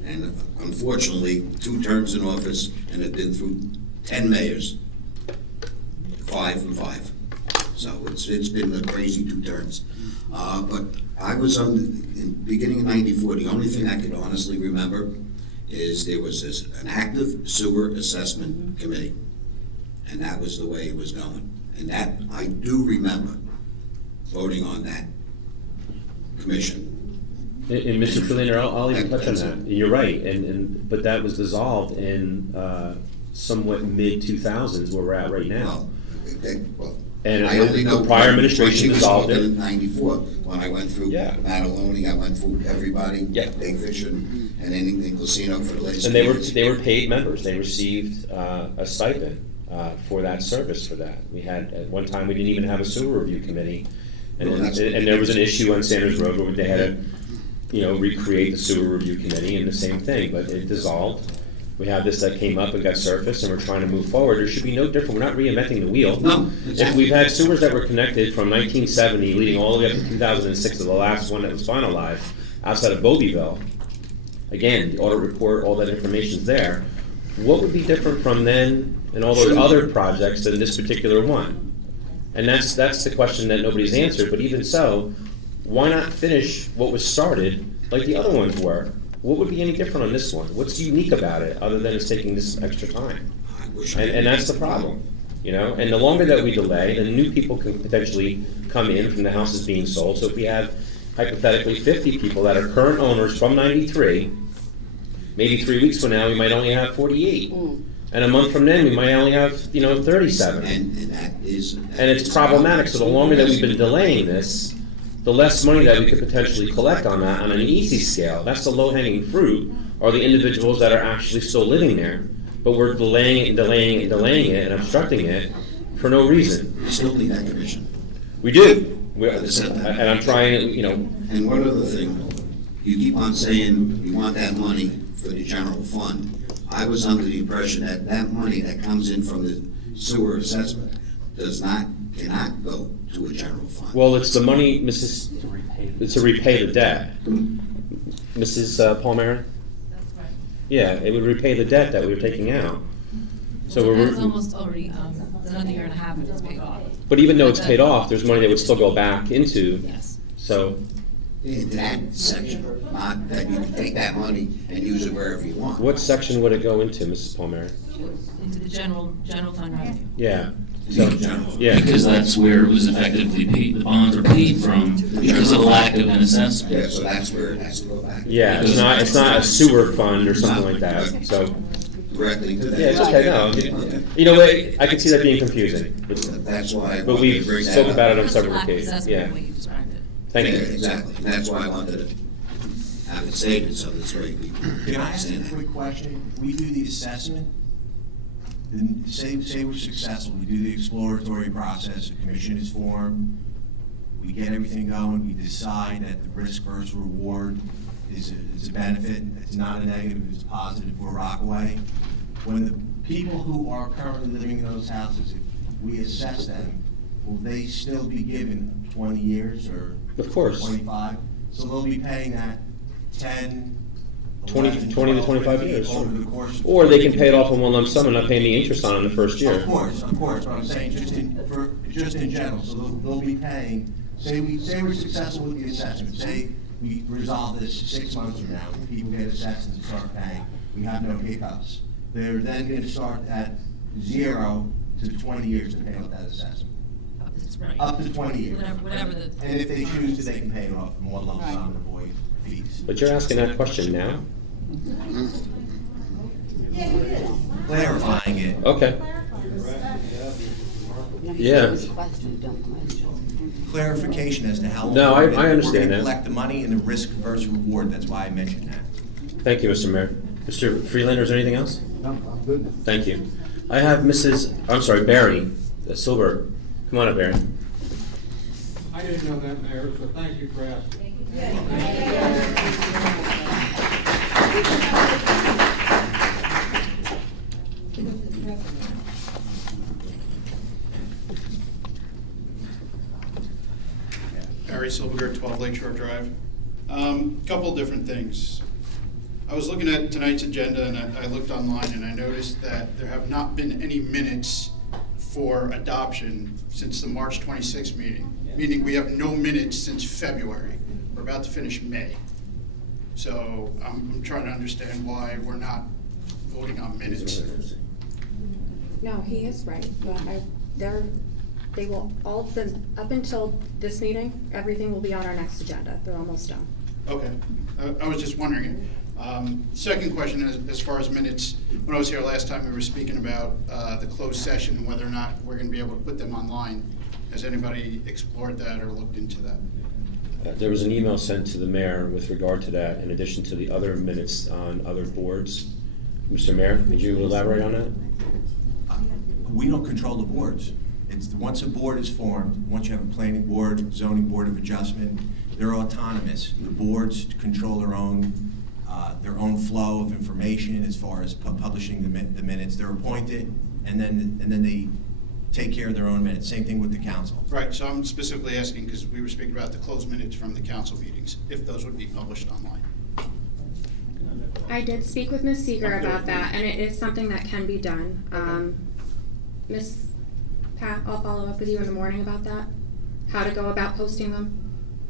and unfortunately, 2 terms in office, and have been through 10 mayors, 5 and 5. So it's been a crazy 2 terms. But I was in the beginning of '94. The only thing I could honestly remember is there was an active sewer assessment committee, and that was the way it was going. And that I do remember voting on that commission. And Mr. Freeland, I'll even touch on that. You're right, but that was dissolved in somewhat mid-2000s where we're at right now. And I only know prior administration dissolved it. In '94 when I went through Mataloni, I went through everybody, Big Fish and anything casino for the latest. And they were paid members. They received a stipend for that service. For that, we had at one time we didn't even have a sewer review committee, and there was an issue on Sanders Road where they had to recreate the sewer review committee, and the same thing, but it dissolved. We have this that came up and got surfaced, and we're trying to move forward. There should be no different. We're not reinventing the wheel. No, exactly. If we've had sewers that were connected from 1970 leading all the way up to 2006 to the last one that was finalized outside of Bobbyville, again, the audit report, all that information's there. What would be different from then and all those other projects than this particular one? And that's the question that nobody's answered, but even so, why not finish what was started like the other ones were? What would be any different on this one? What's unique about it, other than it's taking this extra time? And that's the problem, And the longer that we delay, the new people can potentially come in from the houses being sold. So if we have, hypothetically, 50 people that are current owners from '93, maybe 3 weeks from now, we might only have 48. And a month from then, we might only have, 37. And it's problematic. So the longer that we've been delaying this, the less money that we could potentially collect on that on an easy scale. That's the low-hanging fruit, are the individuals that are actually still living there, but we're delaying it and delaying it and delaying it and obstructing it for no reason. We still need that commission. We do. setback. And I'm trying, you know, And one other thing, you keep on saying you want that money for the general fund. I was under the impression that that money that comes in from the sewer assessment cannot go to a general fund. well, it's the money, it's to repay the debt. Mrs. Palmieri? That's right. Yeah, it would repay the debt that we were taking out. So That's we're, almost already, another year and a half it is paid off. but even though it's paid off, there's money that would still go back into, Yes. so, In that section, not that you can take that money and use it wherever you want. what section would it go into, Mrs. Palmieri? Into the general fund revenue. Yeah, so, yeah. Because that's where it was effectively paid, the bonds were paid from because of the lack of an assessment. Yeah, so that's where it has to go back. Yeah, it's not a sewer fund or something like that, so. Directly to that. Yeah, it's okay, no, you know what, I can see that being confusing. That's why I But wanted we've to bring that spoken up. about it on Just several lack of occasions, assessment, yeah. the way you described it. Thank you. Yeah, exactly, and that's why I wanted to have it stated so this way people Can I ask you a understand that. quick question? We do the assessment, then say we're successful, we do the exploratory process, the commission is formed, we get everything going, we decide that the risk versus reward is a benefit, it's not a negative, it's positive for Rockaway. When the people who are currently living in those houses, if we assess them, will they still be given 20 years or Of course. 25? So they'll be paying that 10, 20 11, to 12, 25 years. over the course of Or they can pay it off in one lump sum and not pay any interest on it in the first year. Of course, but I'm saying just in general, so they'll be paying, say we're successful with the assessment, say we resolve this 6 months from now, people get assessed and start paying, we have no hiccups. They're then gonna start at 0 to 20 years to pay off that assessment. Right. Up to 20 years. Whatever the. And if they choose to, they can pay it off in one lump sum and avoid fees. But you're asking that question now? Clarifying it. Okay. Yeah. Clarification as to how. No, I we're understand gonna that. collect the money and the risk versus reward, that's why I mentioned that. Thank you, Mr. Mayor. Mr. Freelander, is there anything else? No, I'm good. Thank you. I have Barry Silver. Come on up, Barry. I didn't know that, Mayor, so thank you for asking. Barry Silverberg, 12 Lakeshore Drive. Couple different things. I was looking at tonight's agenda and I looked online and I noticed that there have not been any minutes for adoption since the March 26th meeting, meaning we have no minutes since February. We're about to finish May. So I'm trying to understand why we're not voting on minutes. No, he is right, but they will, up until this meeting, everything will be on our next agenda. They're almost done. Okay, I was just wondering. Second question is, as far as minutes, when I was here last time, we were speaking about the closed session and whether or not we're going to be able to put them online. Has anybody explored that or looked into that? There was an email sent to the mayor with regard to that, in addition to the other minutes on other boards. Mr. Mayor, did you elaborate on that? We don't control the boards. Once a board is formed, once you have a planning board, zoning board of adjustment, they're autonomous. The boards control their own flow of information as far as publishing the minutes. They're appointed, and then they take care of their own minutes. Same thing with the council. Right, so I'm specifically asking because we were speaking about the closed minutes from the council meetings, if those would be published online. I did speak with Ms. Seeger about that, and it is something that can be done. Ms. Pat, I'll follow up with you in the morning about that, how to go about posting them.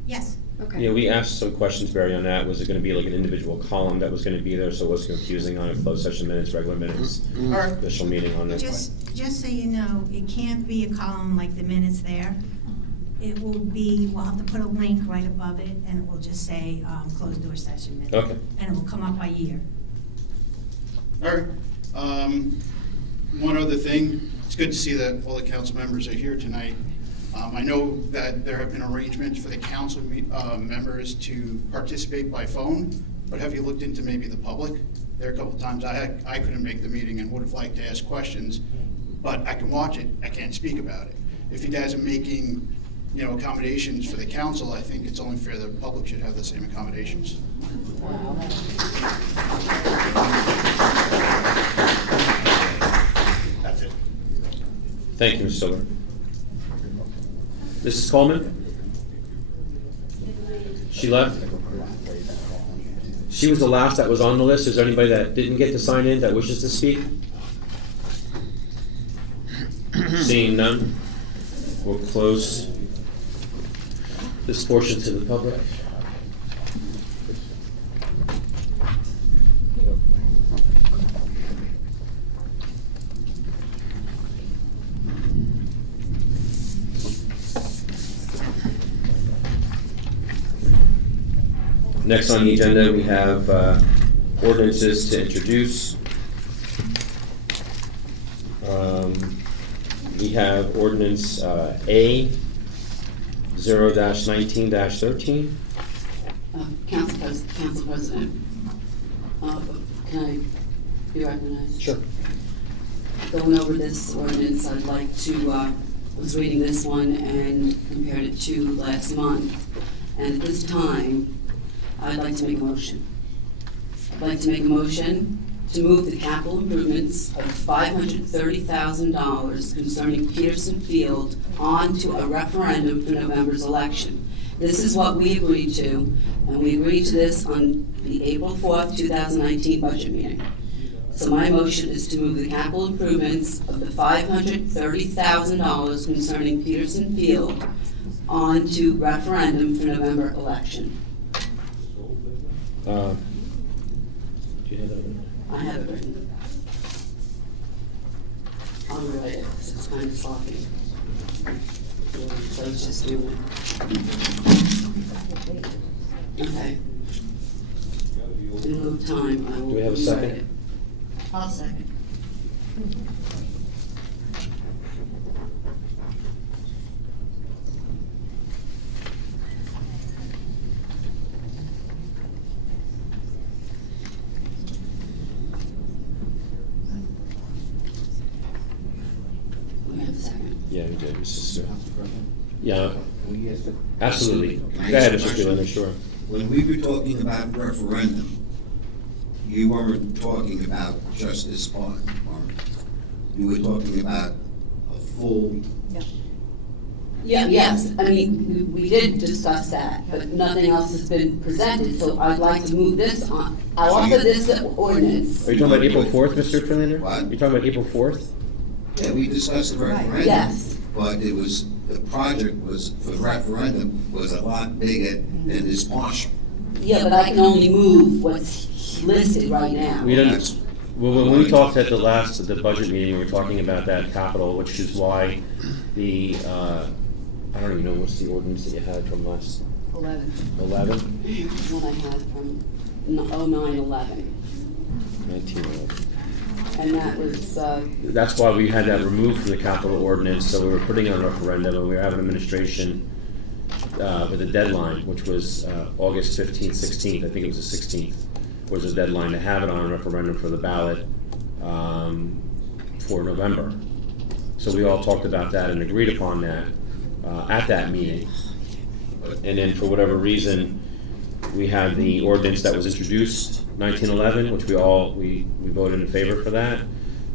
Yes. Okay. Yeah, we asked some questions, Barry, on that. Was it going to be like an individual column that was going to be there, so it wasn't confusing on a closed session minutes, regular minutes, official meeting on this? Just so you know, it can't be a column like the minutes there. It will be, we'll have to put a link right above it, and it will just say closed door session minutes. Okay. And it will come up by year. All right. One other thing, it's good to see that all the council members are here tonight. I know that there have been arrangements for the council members to participate by phone, but have you looked into maybe the public? There are a couple times I couldn't make the meeting and would have liked to ask questions, but I can watch it, I can't speak about it. If you guys are making accommodations for the council, I think it's only fair the public should have the same accommodations. That's it. Thank you, Mr. Silver. Mrs. Coleman? She left? She was the last that was on the list. Is there anybody that didn't get to sign in that wishes to speak? Seeing none, we'll close this portion to the public. Next on the agenda, we have ordinances to introduce. We have ordinance A 0-19-13. Council President, can I be recognized? Sure. Going over this ordinance, I'd like to, was reading this one and compared it to last month. And at this time, I'd like to make a motion. I'd like to make a motion to move the capital improvements of $530,000 concerning Peterson Field onto a referendum for November's election. This is what we agreed to, and we agreed to this on the April 4th, 2019 budget meeting. So my motion is to move the capital improvements of the $530,000 concerning Peterson Field onto referendum for November election. Do you have that? I have it written. I'll write it, because it's kind of sloppy. So it's just doing it. Okay. In lieu of time, I will. Do we have a rewrite second? it. I'll second. Yeah, you did, Mrs. Stewart. Yeah, absolutely. Go ahead, Mr. Freelander, sure. When we were talking about referendum, you weren't talking about just this part, weren't you? You were talking about a full. Yeah, yes, I mean, we did discuss that, but nothing else has been presented, so I'd like to move this on. I'll offer this ordinance. Are you talking about April 4th, Mr. Freelander? What? You're talking about April 4th? Yeah, we discussed the referendum. Yes. But it was, the project was, for the referendum, was a lot bigger than this partial. Yeah, but I can only move what's listed right now. We don't, well, when we talked at the budget meeting, we were talking about that capital, which is why the, I don't even know, what's the ordinance that you had from last? 11. 11? What I had from 09-11. 1911. And that was, That's why we had that removed from the capital ordinance, so we were putting it on referendum, and we were having administration with a deadline, which was August 15th, 16th, I think it was the 16th, was the deadline to have it on a referendum for the ballot for November. So we all talked about that and agreed upon that at that meeting. And then for whatever reason, we had the ordinance that was introduced, 1911, which we voted in favor for that.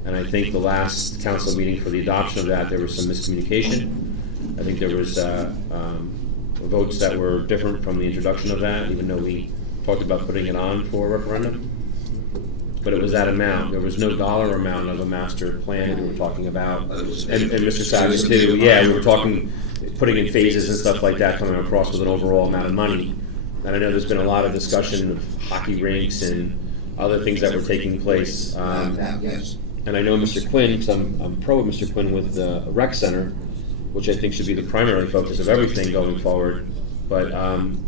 And I think the last council meeting for the adoption of that, there was some miscommunication. I think there was votes that were different from the introduction of that, even though we talked about putting it on for a referendum. But it was that amount. There was no dollar amount of a master plan that we were talking about. And Mr. Savage too, yeah, we were talking, putting in phases and stuff like that, coming across with an overall amount of money. And I know there's been a lot of discussion of hockey rinks and other things that were taking place. Yes. And I know Mr. Quinn, because I'm pro Mr. Quinn with the rec center, which I think should be the primary focus of everything going forward. But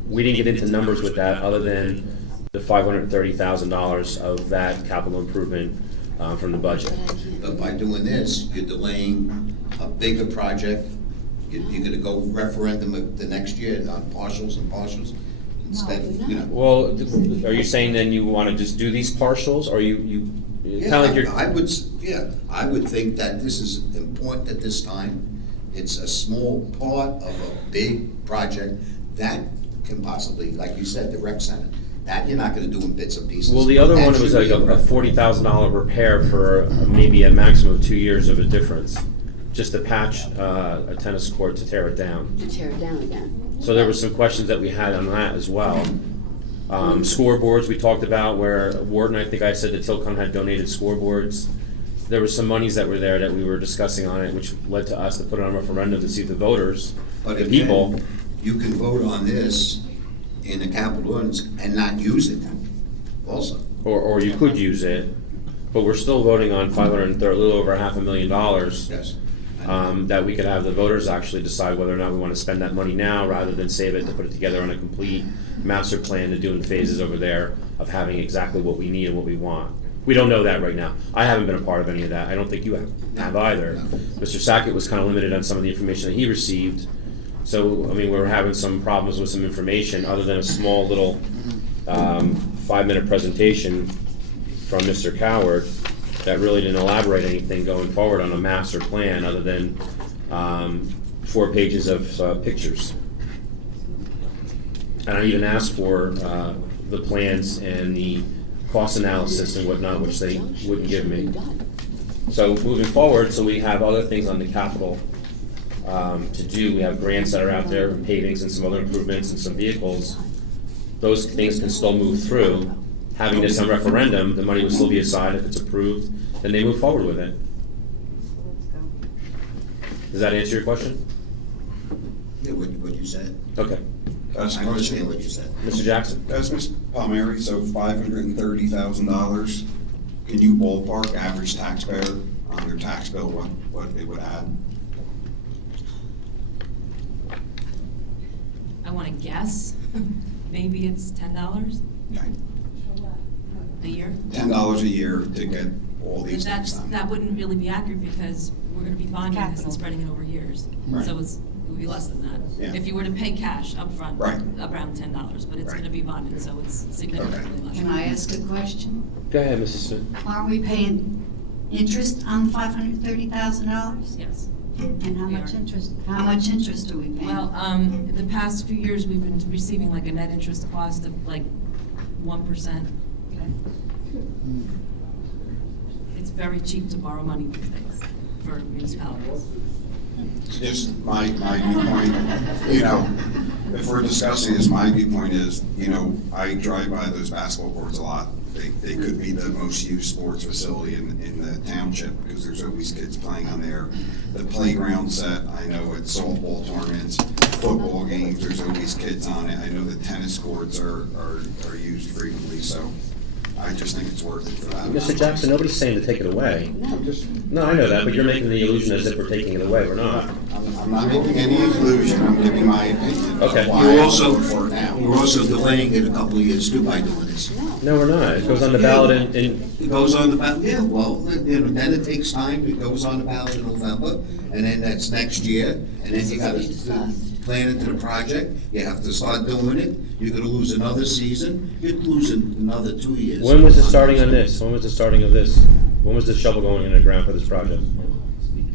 we didn't get into numbers with that other than the $530,000 of that capital improvement from the budget. But by doing this, you're delaying a bigger project. You're gonna go referendum the next year on partials and partials instead, you know. Well, are you saying then you want to just do these partials, or you Yeah, kind of like you're? I would think that this is important at this time. It's a small part of a big project that can possibly, like you said, the rec center. That you're not gonna do in bits and pieces. Well, the other That one was should like be a $40,000 repair for maybe a maximum of 2 years of a difference, just to patch a tennis court to tear it down. To tear it down again. So there were some questions that we had on that as well. Scoreboards we talked about, where Warden, I think I said that Tilcon had donated scoreboards. There were some monies that were there that we were discussing on it, which led to us to put it on a referendum to see if the voters, But the again, people. you can vote on this in the capital ordinance and not use it also. Or you could use it, but we're still voting on a little over $500,000. Yes. That we could have the voters actually decide whether or not we want to spend that money now, rather than save it to put it together on a complete master plan to do in phases over there of having exactly what we need and what we want. We don't know that right now. I haven't been a part of any of that. I don't think you have either. Mr. Sackett was kind of limited on some of the information that he received. So, I mean, we were having some problems with some information other than a small little 5-minute presentation from Mr. Coward that really didn't elaborate anything going forward on a master plan other than 4 pages of pictures. And I even asked for the plans and the cost analysis and whatnot, which they wouldn't give me. So moving forward, so we have other things on the capital to do. We have grants that are out there, pavings and some other improvements and some vehicles. Those things can still move through. Having this on referendum, the money will still be aside. If it's approved, then they move forward with it. Does that answer your question? Yeah, what you said. Okay. I understand what you said. Mr. Jackson? That's Ms. Palmieri, so $530,000. Can you ballpark average taxpayer on their tax bill, what it would add? I want to guess, maybe it's $10 Okay. a year? $10 a year to get all But these things done. that wouldn't really be accurate because we're going to be bonding this and spreading it over years. Right. So it would be less than that. Yeah. If you were to pay cash upfront, Right. around $10, but it's Right. going to be bonded, so it's significantly less. Can I ask a question? Go ahead, Mrs. Smith. Aren't we paying interest on $530,000? Yes. And how We much are. interest? How much interest are we paying? Well, the past few years, we've been receiving like a net interest cost of like 1%. It's very cheap to borrow money these days for municipalities. Just my viewpoint, if we're discussing this, my viewpoint is, I drive by those basketball courts a lot. They could be the most used sports facility in the township because there's always kids playing on there. The playground set, I know at softball tournaments, football games, there's always kids on it. I know the tennis courts are used frequently, so I just think it's worth it for that. Mr. Jackson, nobody's saying to take it away. No, I know that, but you're making the illusion as if we're taking it away. We're not. I'm not making any illusion, I'm giving my opinion. Okay. Why You're I also, vote for it now. you're also delaying it a couple of years too by doing this. No, we're not. It goes on the ballot in It goes on the ballot, yeah, well, then it takes time, it goes on the ballot in November, and then that's next year, and then you gotta plan into the project, you have to start doing it, you're gonna lose another season, you're losing another 2 years. When was the starting on this? When was the starting of this? When was the shovel going in the ground for this project?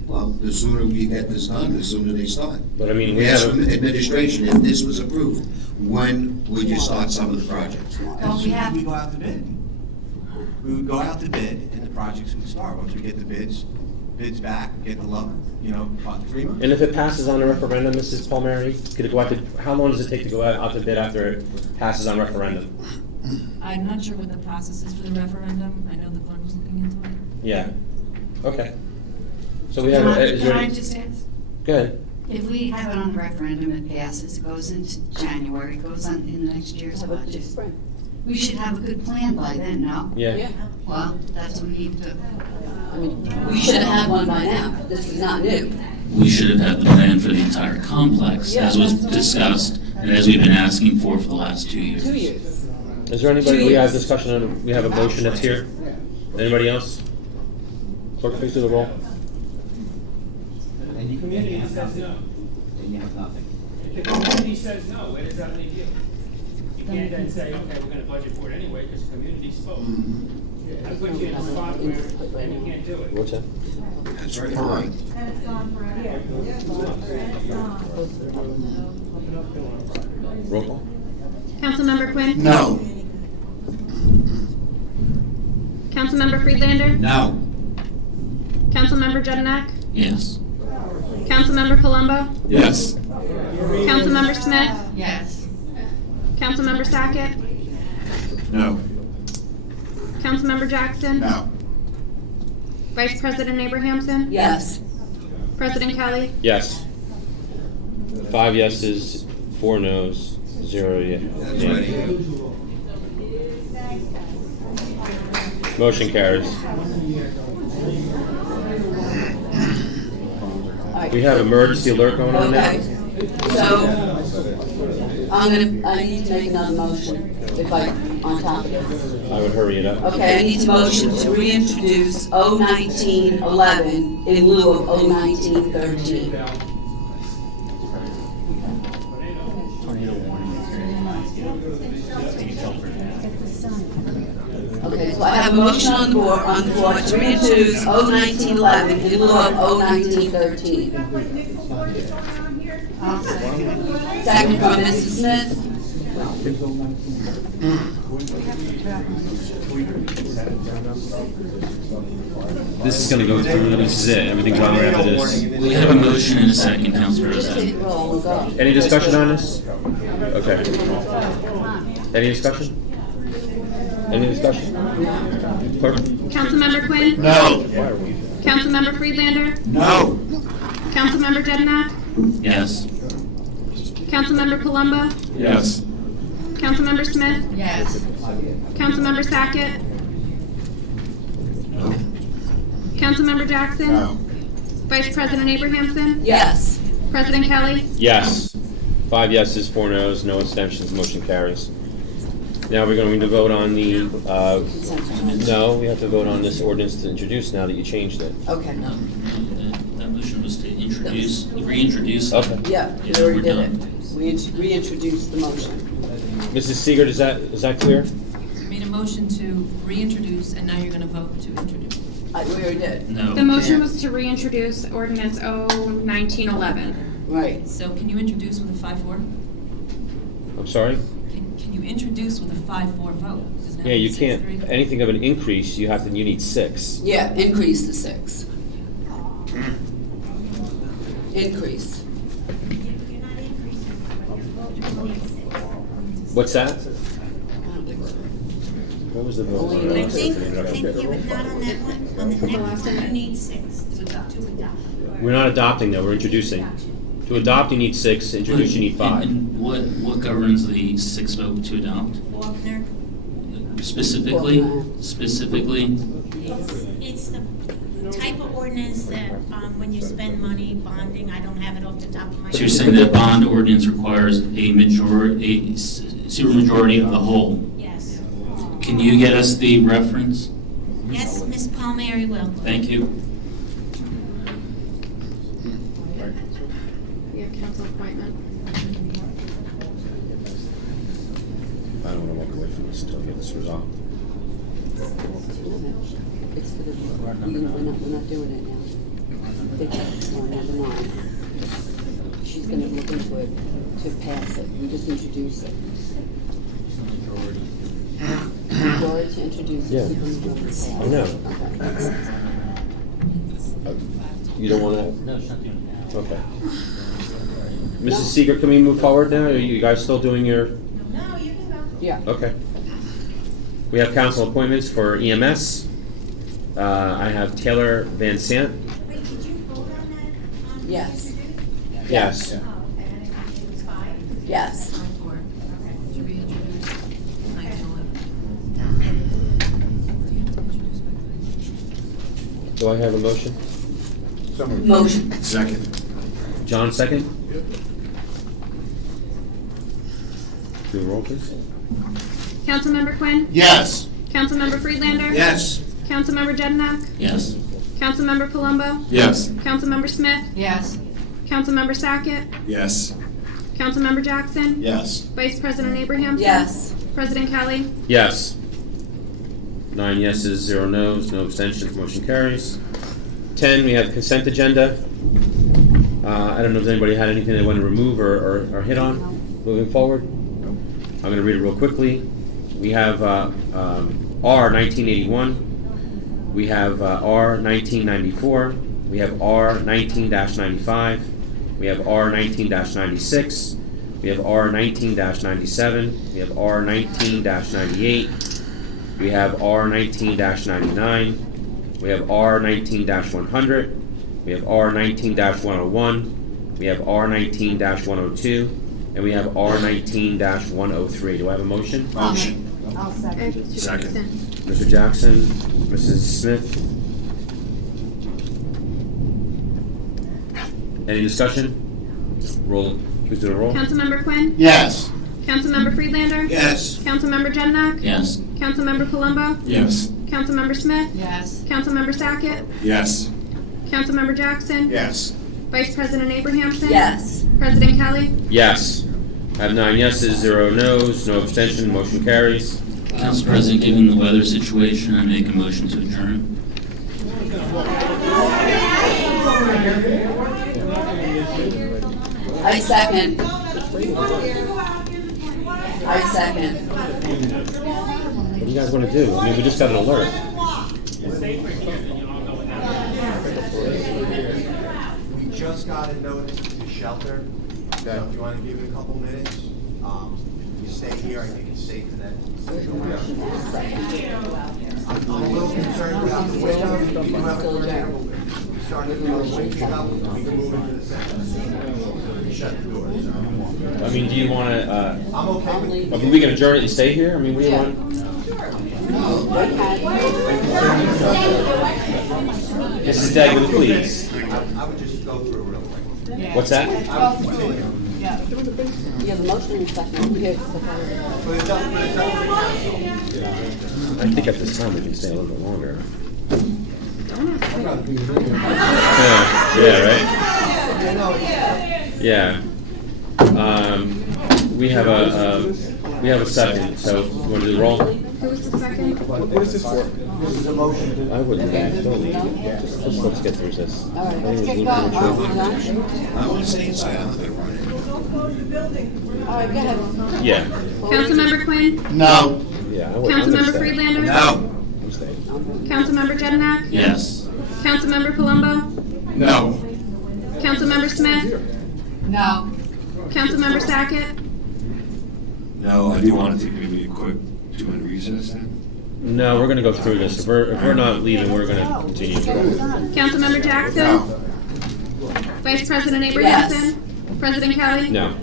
Well, the sooner we get this done, the sooner they start. But I mean, we ask have administration, if this was approved, when would you start some of the projects? As soon as we go out to bid. We would go out to bid and the projects would start. Once we get the bids back, get the lump, about FEMA. And if it passes on a referendum, Mrs. Palmieri, could it go out to, how long does it take to go out to bid after it passes on referendum? I'm not sure what the process is for the referendum. I know the clerk was looking into it. Yeah. Okay. So we have, Can I just ask? Go ahead. If we have it on referendum, it passes, it goes into January, it goes on in the next year's budget. We should have a good plan by then, no? Yeah. Well, that's what we need to. We should have had one by now. This is not new. We should have had the plan for the entire complex, as was discussed, and as we've been asking for the last 2 years. 2 years. Is there anybody, we have discussion on, we have a motion that's here? Anybody else? Clerk, please do the roll. And the community says no, then you have nothing. If the community says no, where does that leave you? You can't then say, okay, we're gonna budget for it anyway, because the community spoke. What's that? That's right. Roll call? Councilmember Quinn? No. Councilmember Friedlander? No. Councilmember Judenak? Yes. Councilmember Palumbo? Yes. Councilmember Smith? Yes. Councilmember Sackett? No. Councilmember Jackson? No. Vice President Abrahamson? Yes. President Kelly? Yes. 5 yeses, 4 noes, 0 That's nays. right. Motion carries. We have emergency alert going on now. Okay, so I need to make another motion if on top of this. I would hurry it up. Okay, I need to motion to reintroduce 01911 in lieu of 01913. Okay, so I have a motion on the floor to reintroduce 01911 in lieu of 01913. Second from Mrs. Smith. This is gonna go through, this is it, everything's on there after this. We have a motion and a second, Council President. Any discussion on this? Okay. Any discussion? Any discussion? Clerk? Councilmember Quinn? No. Councilmember Friedlander? No. Councilmember Judenak? Yes. Councilmember Palumbo? Yes. Councilmember Smith? Yes. Councilmember Sackett? No. Councilmember Jackson? No. Vice President Abrahamson? Yes. President Kelly? Yes. 5 yeses, 4 noes, no abstentions, motion carries. Now we're going to vote on the, no, we have to vote on this ordinance to introduce now that you changed it. Okay. No, that motion was to introduce, reintroduce. Okay. Yeah, we Yeah, already we're did done. it. We reintroduced the motion. Mrs. Seeger, is that clear? You made a motion to reintroduce, and now you're gonna vote to introduce. We already did. No. The motion was to reintroduce ordinance 01911. Right. So can you introduce with a 5-4? I'm sorry? Can you introduce with a 5-4 vote? Doesn't it have Yeah, to be you can't, 6-3? anything of an increase, you need 6. Yeah, increase to 6. Increase. What's that? I don't think so. What was the vote? I think, but not on that one, on the next one, you need 6 to adopt. We're not adopting though, we're introducing. To adopt, you need 6, introduce, you need 5. And what governs the 6 vote to adopt? Faulkner, Specifically? it's the type of ordinance that, when you spend money bonding, I don't have it off the top of my head. So you're saying that bond ordinance requires a super majority of the whole? Yes. Can you get us the reference? Yes, Ms. Palmieri will. Thank you. Your council appointment. I don't want to walk away from this until I get this resolved. It's for the, we're not doing it now. Number 9. She's gonna look into it to pass it. We just introduce it. Majority to introduce it. Yeah. I know. Okay. You don't want to? No, it's not doing it. Okay. Mrs. Seeger, can we move forward now? Are you guys still doing your? No, you can go. Yeah. Okay. We have council appointments for EMS. I have Taylor Van Sant. Wait, did you vote on that? Yes. Yes. Oh, okay, I didn't think it was 5. Yes. 5-4 to reintroduce 1911. Do I have a motion? Motion. Second. John, second? Do a roll, please. Councilmember Quinn? Yes. Councilmember Friedlander? Yes. Councilmember Judenak? Yes. Councilmember Palumbo? Yes. Councilmember Smith? Yes. Councilmember Sackett? Yes. Councilmember Jackson? Yes. Vice President Abrahamson? Yes. President Kelly? Yes. 9 yeses, 0 noes, no abstentions, motion carries. 10, we have consent agenda. I don't know if anybody had anything they want to remove or hit on moving forward. I'm going to read it real quickly. We have R 1981. We have R 1994. We have R 19-95. We have R 19-96. We have R 19-97. We have R 19-98. We have R 19-99. We have R 19-100. We have R 19-101. We have R 19-102. And we have R 19-103. Do I have a motion? Motion. I'll second. Second. Mr. Jackson, Mrs. Smith. Any discussion? Roll. Please do the roll. Councilmember Quinn? Yes. Councilmember Friedlander? Yes. Councilmember Jedennak? Yes. Councilmember Palumbo? Yes. Councilmember Smith? Yes. Councilmember Sackett? Yes. Councilmember Jackson? Yes. Vice President Abrahamson? Yes. President Kelly? Yes. I have 9 yeses, 0 noes, no abstention, motion carries. Council President, given the weather situation, I make a motion to adjourn. I second. I second. What do you guys want to do? I mean, we just got an alert. We just got a notice to the shelter, so if you want to give it a couple minutes, if you stay here, I think it's safer than. I'm a little concerned about the window, we do have a tornado, starting to wake it up, we can move into the center. Shut the doors. I mean, do you want to, I'm okay with I mean, we can adjourn it and stay here? I mean, what do you want? Mrs. Dagwood, please. I would just go through real quick. What's that? You have a motion and a second. I think at this time we can stay a little bit longer. Yeah, right? Yeah. We have a second, so you want to do the roll? Who was the second? What is this for? This is a motion to. I wouldn't leave, don't leave. Let's get through this. All right, let's get going. I want to stay inside, I'm not going to run it. All right, go ahead. Yeah. Councilmember Quinn? No. Yeah. Councilmember Friedlander? No. I'm staying. Councilmember Jedennak? Yes. Councilmember Palumbo? No. Councilmember Smith? No. Councilmember Sackett? No, I do want to take maybe a quick 2-minute recess then. No, we're gonna go through this. If we're not leaving, we're gonna continue. Councilmember Jackson? Vice President Abrahamson? President Kelly? No.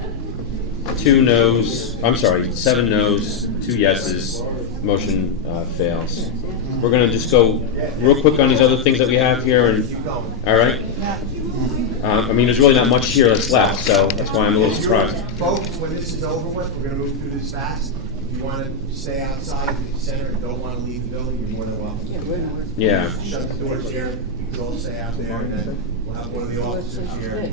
2 noes, I'm sorry, 7 noes, 2 yeses, motion fails. We're gonna just go real quick on these other things that we have here, and, all right? I mean, there's really not much here that's left, so that's why I'm a little surprised. Folks, when this is over with, we're gonna move through this fast. If you wanna stay outside the center and don't wanna leave the building, you're more than welcome. Yeah. Shut the doors here, you can all stay out there, and then we'll have one of the officers here.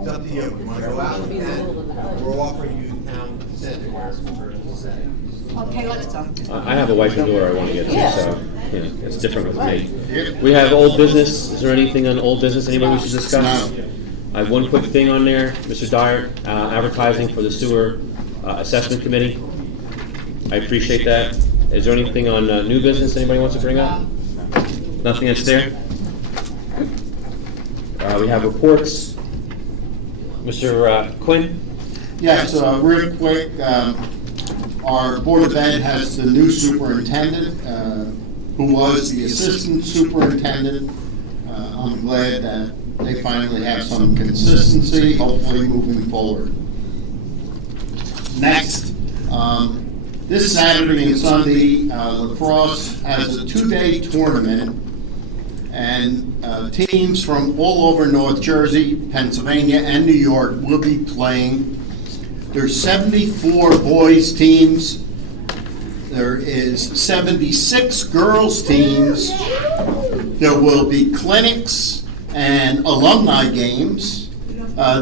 It's up to you. If you wanna go out, you can. We're offering you the town center here for the setting. Okay, let's go. I have a wife and daughter I want to get to, so, you know, it's different with me. We have old business. Is there anything on old business anybody we should discuss? I have one quick thing on there, Mr. Dyer, advertising for the sewer assessment committee. I appreciate that. Is there anything on new business anybody wants to bring up? Nothing that's there? We have reports. Mr. Quinn? Yes, real quick, our Board of Ed has the new superintendent, who was the assistant superintendent. I'm glad that they finally have some consistency, hopefully moving forward. Next, this Saturday and Sunday, lacrosse has a 2-day tournament, and teams from all over North Jersey, Pennsylvania, and New York will be playing. There's 74 boys teams. There is 76 girls teams. There will be clinics and alumni games.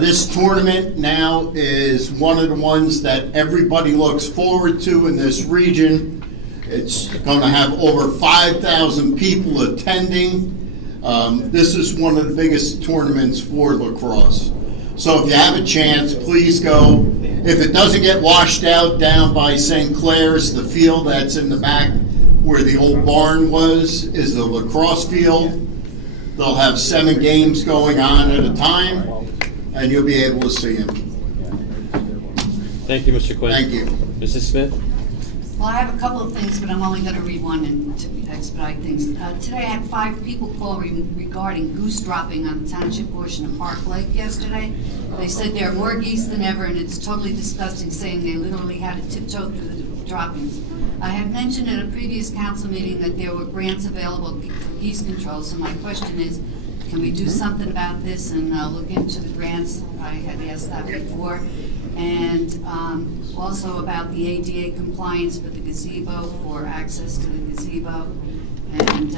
This tournament now is one of the ones that everybody looks forward to in this region. It's going to have over 5,000 people attending. This is one of the biggest tournaments for lacrosse. So if you have a chance, please go. If it doesn't get washed out down by St. Clair's, the field that's in the back where the old barn was is the lacrosse field. They'll have 7 games going on at a time, and you'll be able to see them. Thank you, Mr. Quinn. Thank you. Mrs. Smith? Well, I have a couple of things, but I'm only going to read one and to expedite things. Today, I had 5 people call regarding goose dropping on the township portion of Park Lake yesterday. They said there are more geese than ever, and it's totally disgusting, saying they literally had to tiptoe through the droppings. I had mentioned at a previous council meeting that there were grants available for geese control, so my question is, can we do something about this and look into the grants? I had asked that before. And also about the ADA compliance for the gazebo, for access to the gazebo. And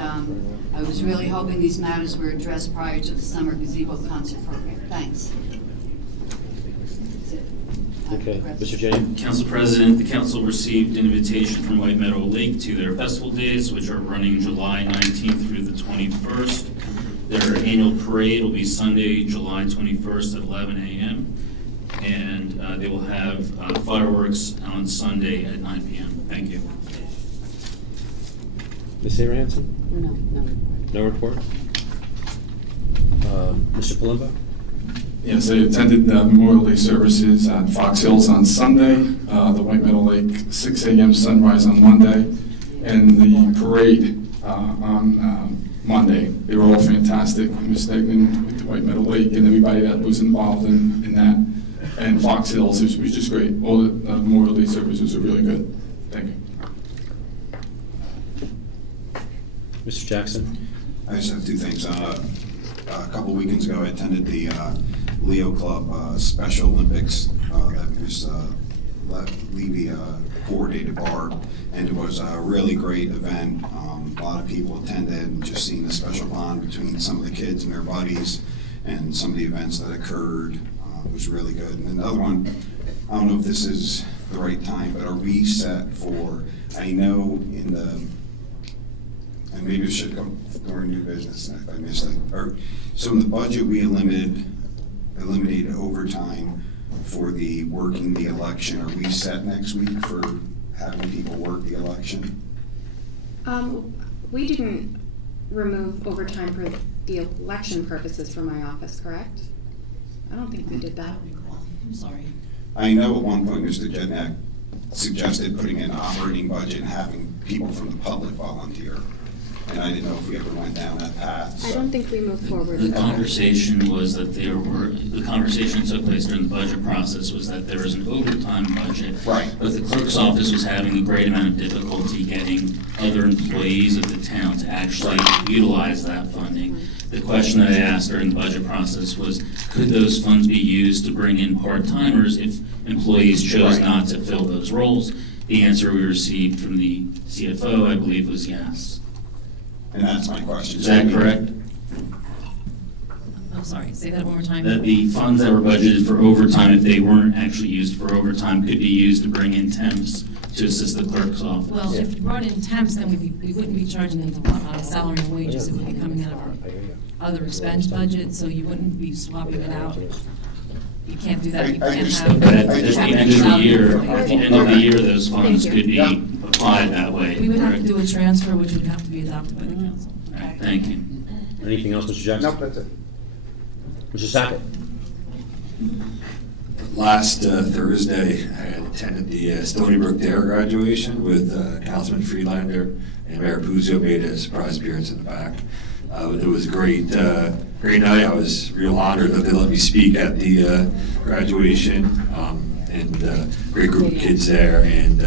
I was really hoping these matters were addressed prior to the summer gazebo concert program. Thanks. Okay, Mr. James? Council President, the council received an invitation from White Meadow Lake to their festival days, which are running July 19th through the 21st. Their annual parade will be Sunday, July 21st at 11 a.m. And they will have fireworks on Sunday at 9 p.m. Thank you. Ms. Abrahamson? No. No report? Mr. Palumbo? Yes, I attended the Memorial Day services at Fox Hills on Sunday, the White Meadow Lake 6 a.m. sunrise on Monday, and the parade on Monday. They were all fantastic. Ms. Stegman with the White Meadow Lake and everybody that was involved in that. And Fox Hills, it was just great. All the Memorial Day services are really good. Thank you. Mr. Jackson? I just have 2 things. A couple weekends ago, I attended the Leo Club Special Olympics that Ms. Levy coordinated Barb, and it was a really great event. A lot of people attended, and just seeing the special bond between some of the kids and their buddies and some of the events that occurred was really good. And another one, I don't know if this is the right time, but are we set for, I know in the, and maybe it should come during new business if I missed it. So in the budget, we eliminated overtime for the working the election. Are we set next week for having people work the election? We didn't remove overtime for the election purposes for my office, correct? I don't think we did that. I'm sorry. I know at one point Mr. Jednak suggested putting in an operating budget and having people from the public volunteer. And I didn't know if we ever went down that path. I don't think we moved forward. The conversation was that the conversation that took place during the budget process was that there was an overtime budget. Right. But the clerk's office was having a great amount of difficulty getting other employees of the town to actually utilize that funding. The question that I asked during the budget process was, could those funds be used to bring in part-timers if employees chose not to fill those roles? The answer we received from the CFO, I believe, was yes. And that's my question. Is that correct? I'm sorry, say that one more time. That the funds that were budgeted for overtime, if they weren't actually used for overtime, could be used to bring in temps to assist the clerk's office. Well, if you brought in temps, then we wouldn't be charging them salary and wages. It would be coming out of our other expense budget, so you wouldn't be swapping it out. You can't do that. You can't have. But at the end of the year, those funds could be applied that way. We would have to do a transfer, which would have to be adopted by the council. All right, thank you. Anything else, Mr. Jackson? Nope, that's it. Mr. Sackett? Last Thursday, I had attended the Stony Brook Dare graduation with Councilman Friedlander, and Mayor Puzo made a surprise appearance in the back. It was a great night. I was real honored that they let me speak at the graduation, and great group of kids there, and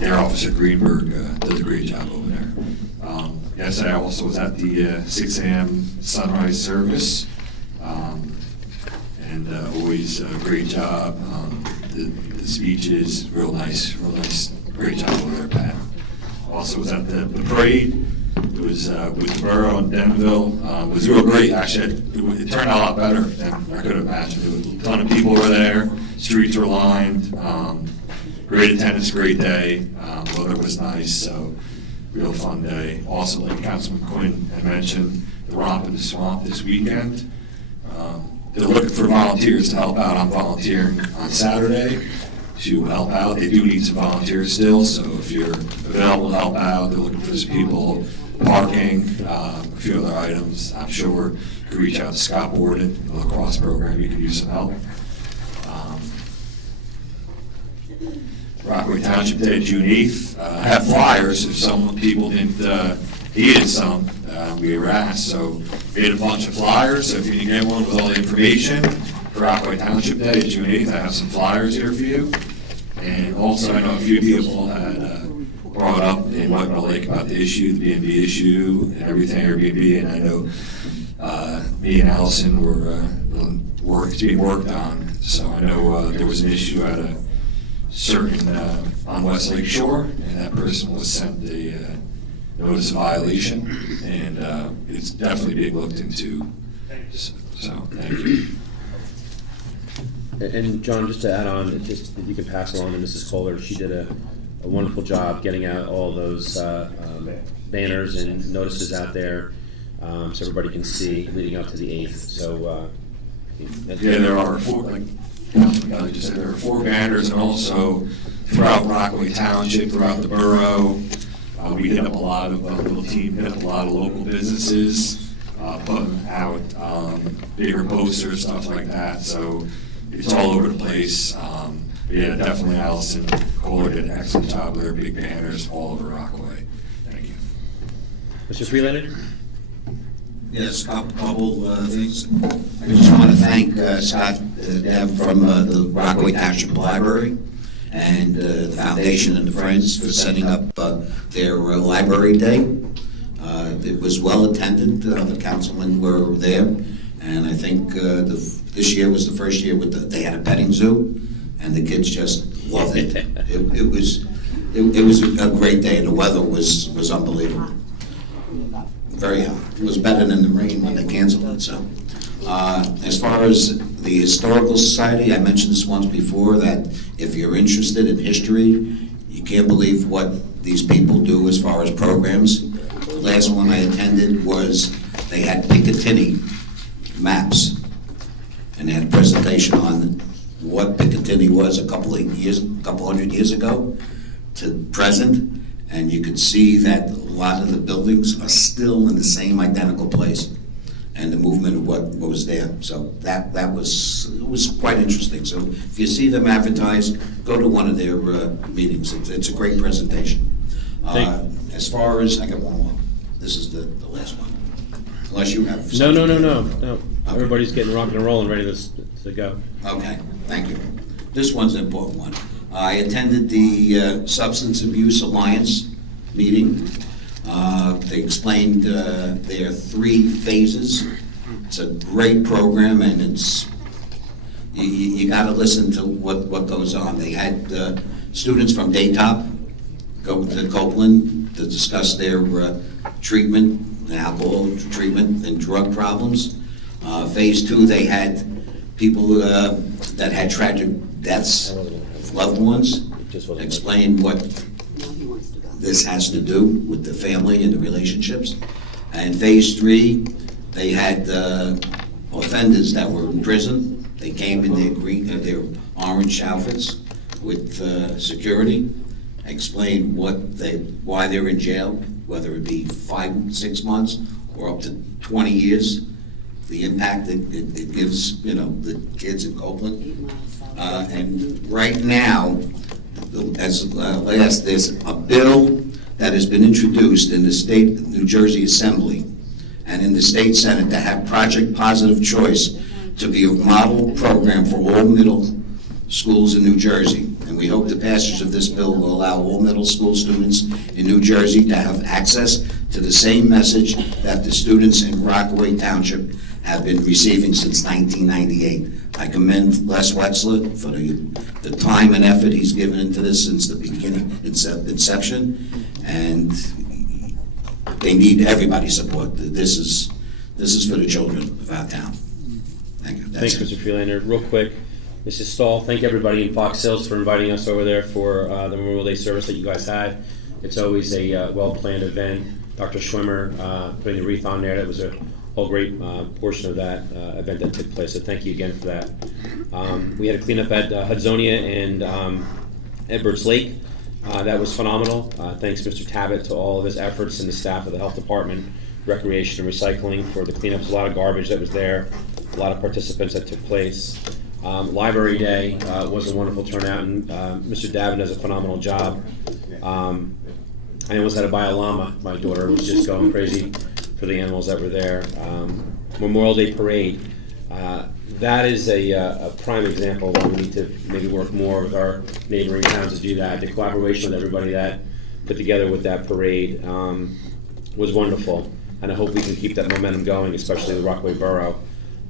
Dare Officer Greenberg does a great job over there. Yes, I also was at the 6 a.m. sunrise service, and always a great job. The speeches, real nice, great job over there, Pat. Also was at the parade. It was with the borough in Denville. It was real great, actually. It turned out a lot better than I could have imagined. There was a ton of people were there. Streets were lined. great attendance, great day. Weather was nice, so real fun day. Also, like Councilman Quinn had mentioned, the Romp in the Swamp this weekend. They're looking for volunteers to help out. I'm volunteering on Saturday to help out. They do need some volunteers still, so if you're available to help out, they're looking for some people, parking, a few other items. I'm sure you can reach out to Scott Borden, the lacrosse program, you can use some help. Rockaway Township Day, June 8th. I have flyers if people didn't needed some. We were asked, so we had a bunch of flyers. So if you can get one with all the information for Rockaway Township Day, June 8th, I have some flyers here for you. And also, I know a few people had brought up in White Bell Lake about the issue, the B&B issue, and everything Airbnb. And I know me and Allison were being worked on. So I know there was an issue at a certain on West Lake Shore, and that person was sent a notice of violation, and it's definitely being looked into. So, thank you. And John, just to add on, just if you could pass along to Mrs. Kohler, she did a wonderful job getting out all those banners and notices out there, so everybody can see leading up to the 8th. So, yeah, there are four, like just said, there are 4 banners, and also throughout Rockaway Township, throughout the borough. We hit up a lot of little team, hit up a lot of local businesses, putting out bigger posters, stuff like that. So it's all over the place. Yeah, definitely Allison Kohler did an excellent job with her big banners all over Rockaway. Thank you. Mr. Freelander? Yes, a couple things. I just want to thank Scott Deb from the Rockaway Township Library and the Foundation and the Friends for setting up their Library Day. It was well attended. The councilmen were there, and I think this year was the first year they had a petting zoo, and the kids just loved it. It was a great day, and the weather was unbelievable. Very hot. It was better than the rain when they canceled it. So, as far as the Historical Society, I mentioned this once before, that if you're interested in history, you can't believe what these people do as far as programs. The last one I attended was, they had Picatinny maps, and they had a presentation on what Picatinny was a couple hundred years ago to present, and you could see that a lot of the buildings are still in the same identical place, and the movement of what was there. So that was quite interesting. So if you see them advertised, go to one of their meetings. It's a great presentation. As far as, I got one more. This is the last one. Unless you have something. No. Okay. Everybody's getting rocking and rolling, ready to go. Okay, thank you. This one's an important one. I attended the Substance Abuse Alliance meeting. They explained their 3 phases. It's a great program, and it's you got to listen to what goes on. They had students from Daytop go to Copeland to discuss their treatment, alcohol treatment, and drug problems. Phase 2, they had people that had tragic deaths of loved ones, explain what this has to do with the family and the relationships. And phase 3, they had offenders that were in prison. They came in their orange outfits with security, explained why they're in jail, whether it be 5-6 months or up to 20 years. The impact it gives, the kids in Copeland. And right now, there's a bill that has been introduced in the state New Jersey Assembly and in the state Senate to have Project Positive Choice to be a model program for all middle schools in New Jersey. And we hope the passage of this bill will allow all middle school students in New Jersey to have access to the same message that the students in Rockaway Township have been receiving since 1998. I commend Les Wetzler for the time and effort he's given into this since the beginning, inception, and they need everybody's support. This is for the children of our town. Thank you. Thanks, Mr. Freelander. Real quick, Mrs. Stahl, thank everybody in Fox Hills for inviting us over there for the Memorial Day service that you guys had. It's always a well-planned event. Dr. Schwimmer putting the wreath on there, that was a whole great portion of that event that took place, so thank you again for that. We had a cleanup at Hudsonia and Edwards Lake. That was phenomenal. Thanks, Mr. Tabbitt, to all of his efforts and the staff of the Health Department, Recreation and Recycling for the cleanups. A lot of garbage that was there, a lot of participants that took place. Library Day was a wonderful turnout, and Mr. Davin does a phenomenal job. I almost had to buy a llama. My daughter was just going crazy for the animals that were there. Memorial Day Parade. That is a prime example where we need to maybe work more with our neighboring towns to do that. The collaboration with everybody that put together with that parade was wonderful. And I hope we can keep that momentum going, especially the Rockaway Borough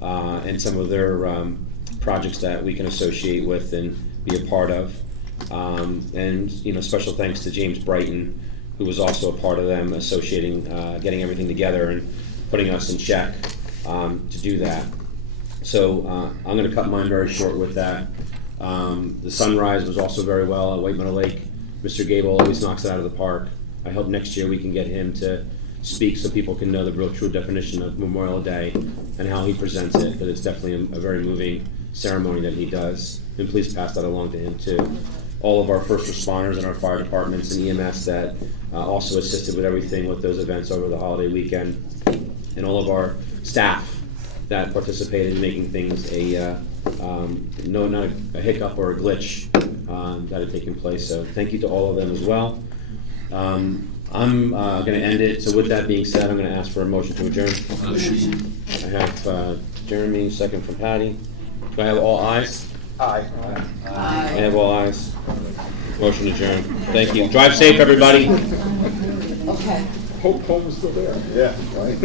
and some of their projects that we can associate with and be a part of. And special thanks to James Brighton, who was also a part of them associating, getting everything together and putting us in check to do that. So I'm going to cut mine very short with that. The sunrise was also very well at White Meadow Lake. Mr. Gable always knocks it out of the park. I hope next year we can get him to speak so people can know the real true definition of Memorial Day and how he presents it, because it's definitely a very moving ceremony that he does. And please pass that along to him too. All of our first responders and our fire departments and EMS that also assisted with everything with those events over the holiday weekend, and all of our staff that participated in making things not a hiccup or a glitch that had taken place. So thank you to all of them as well. I'm going to end it. So with that being said, I'm going to ask for a motion to adjourn. Motion. I have Jeremy, second from Patty. Do I have all ayes? Aye. I have all ayes. Motion adjourned. Thank you. Drive safe, everybody. Okay. Hope home is still there. Yeah, right.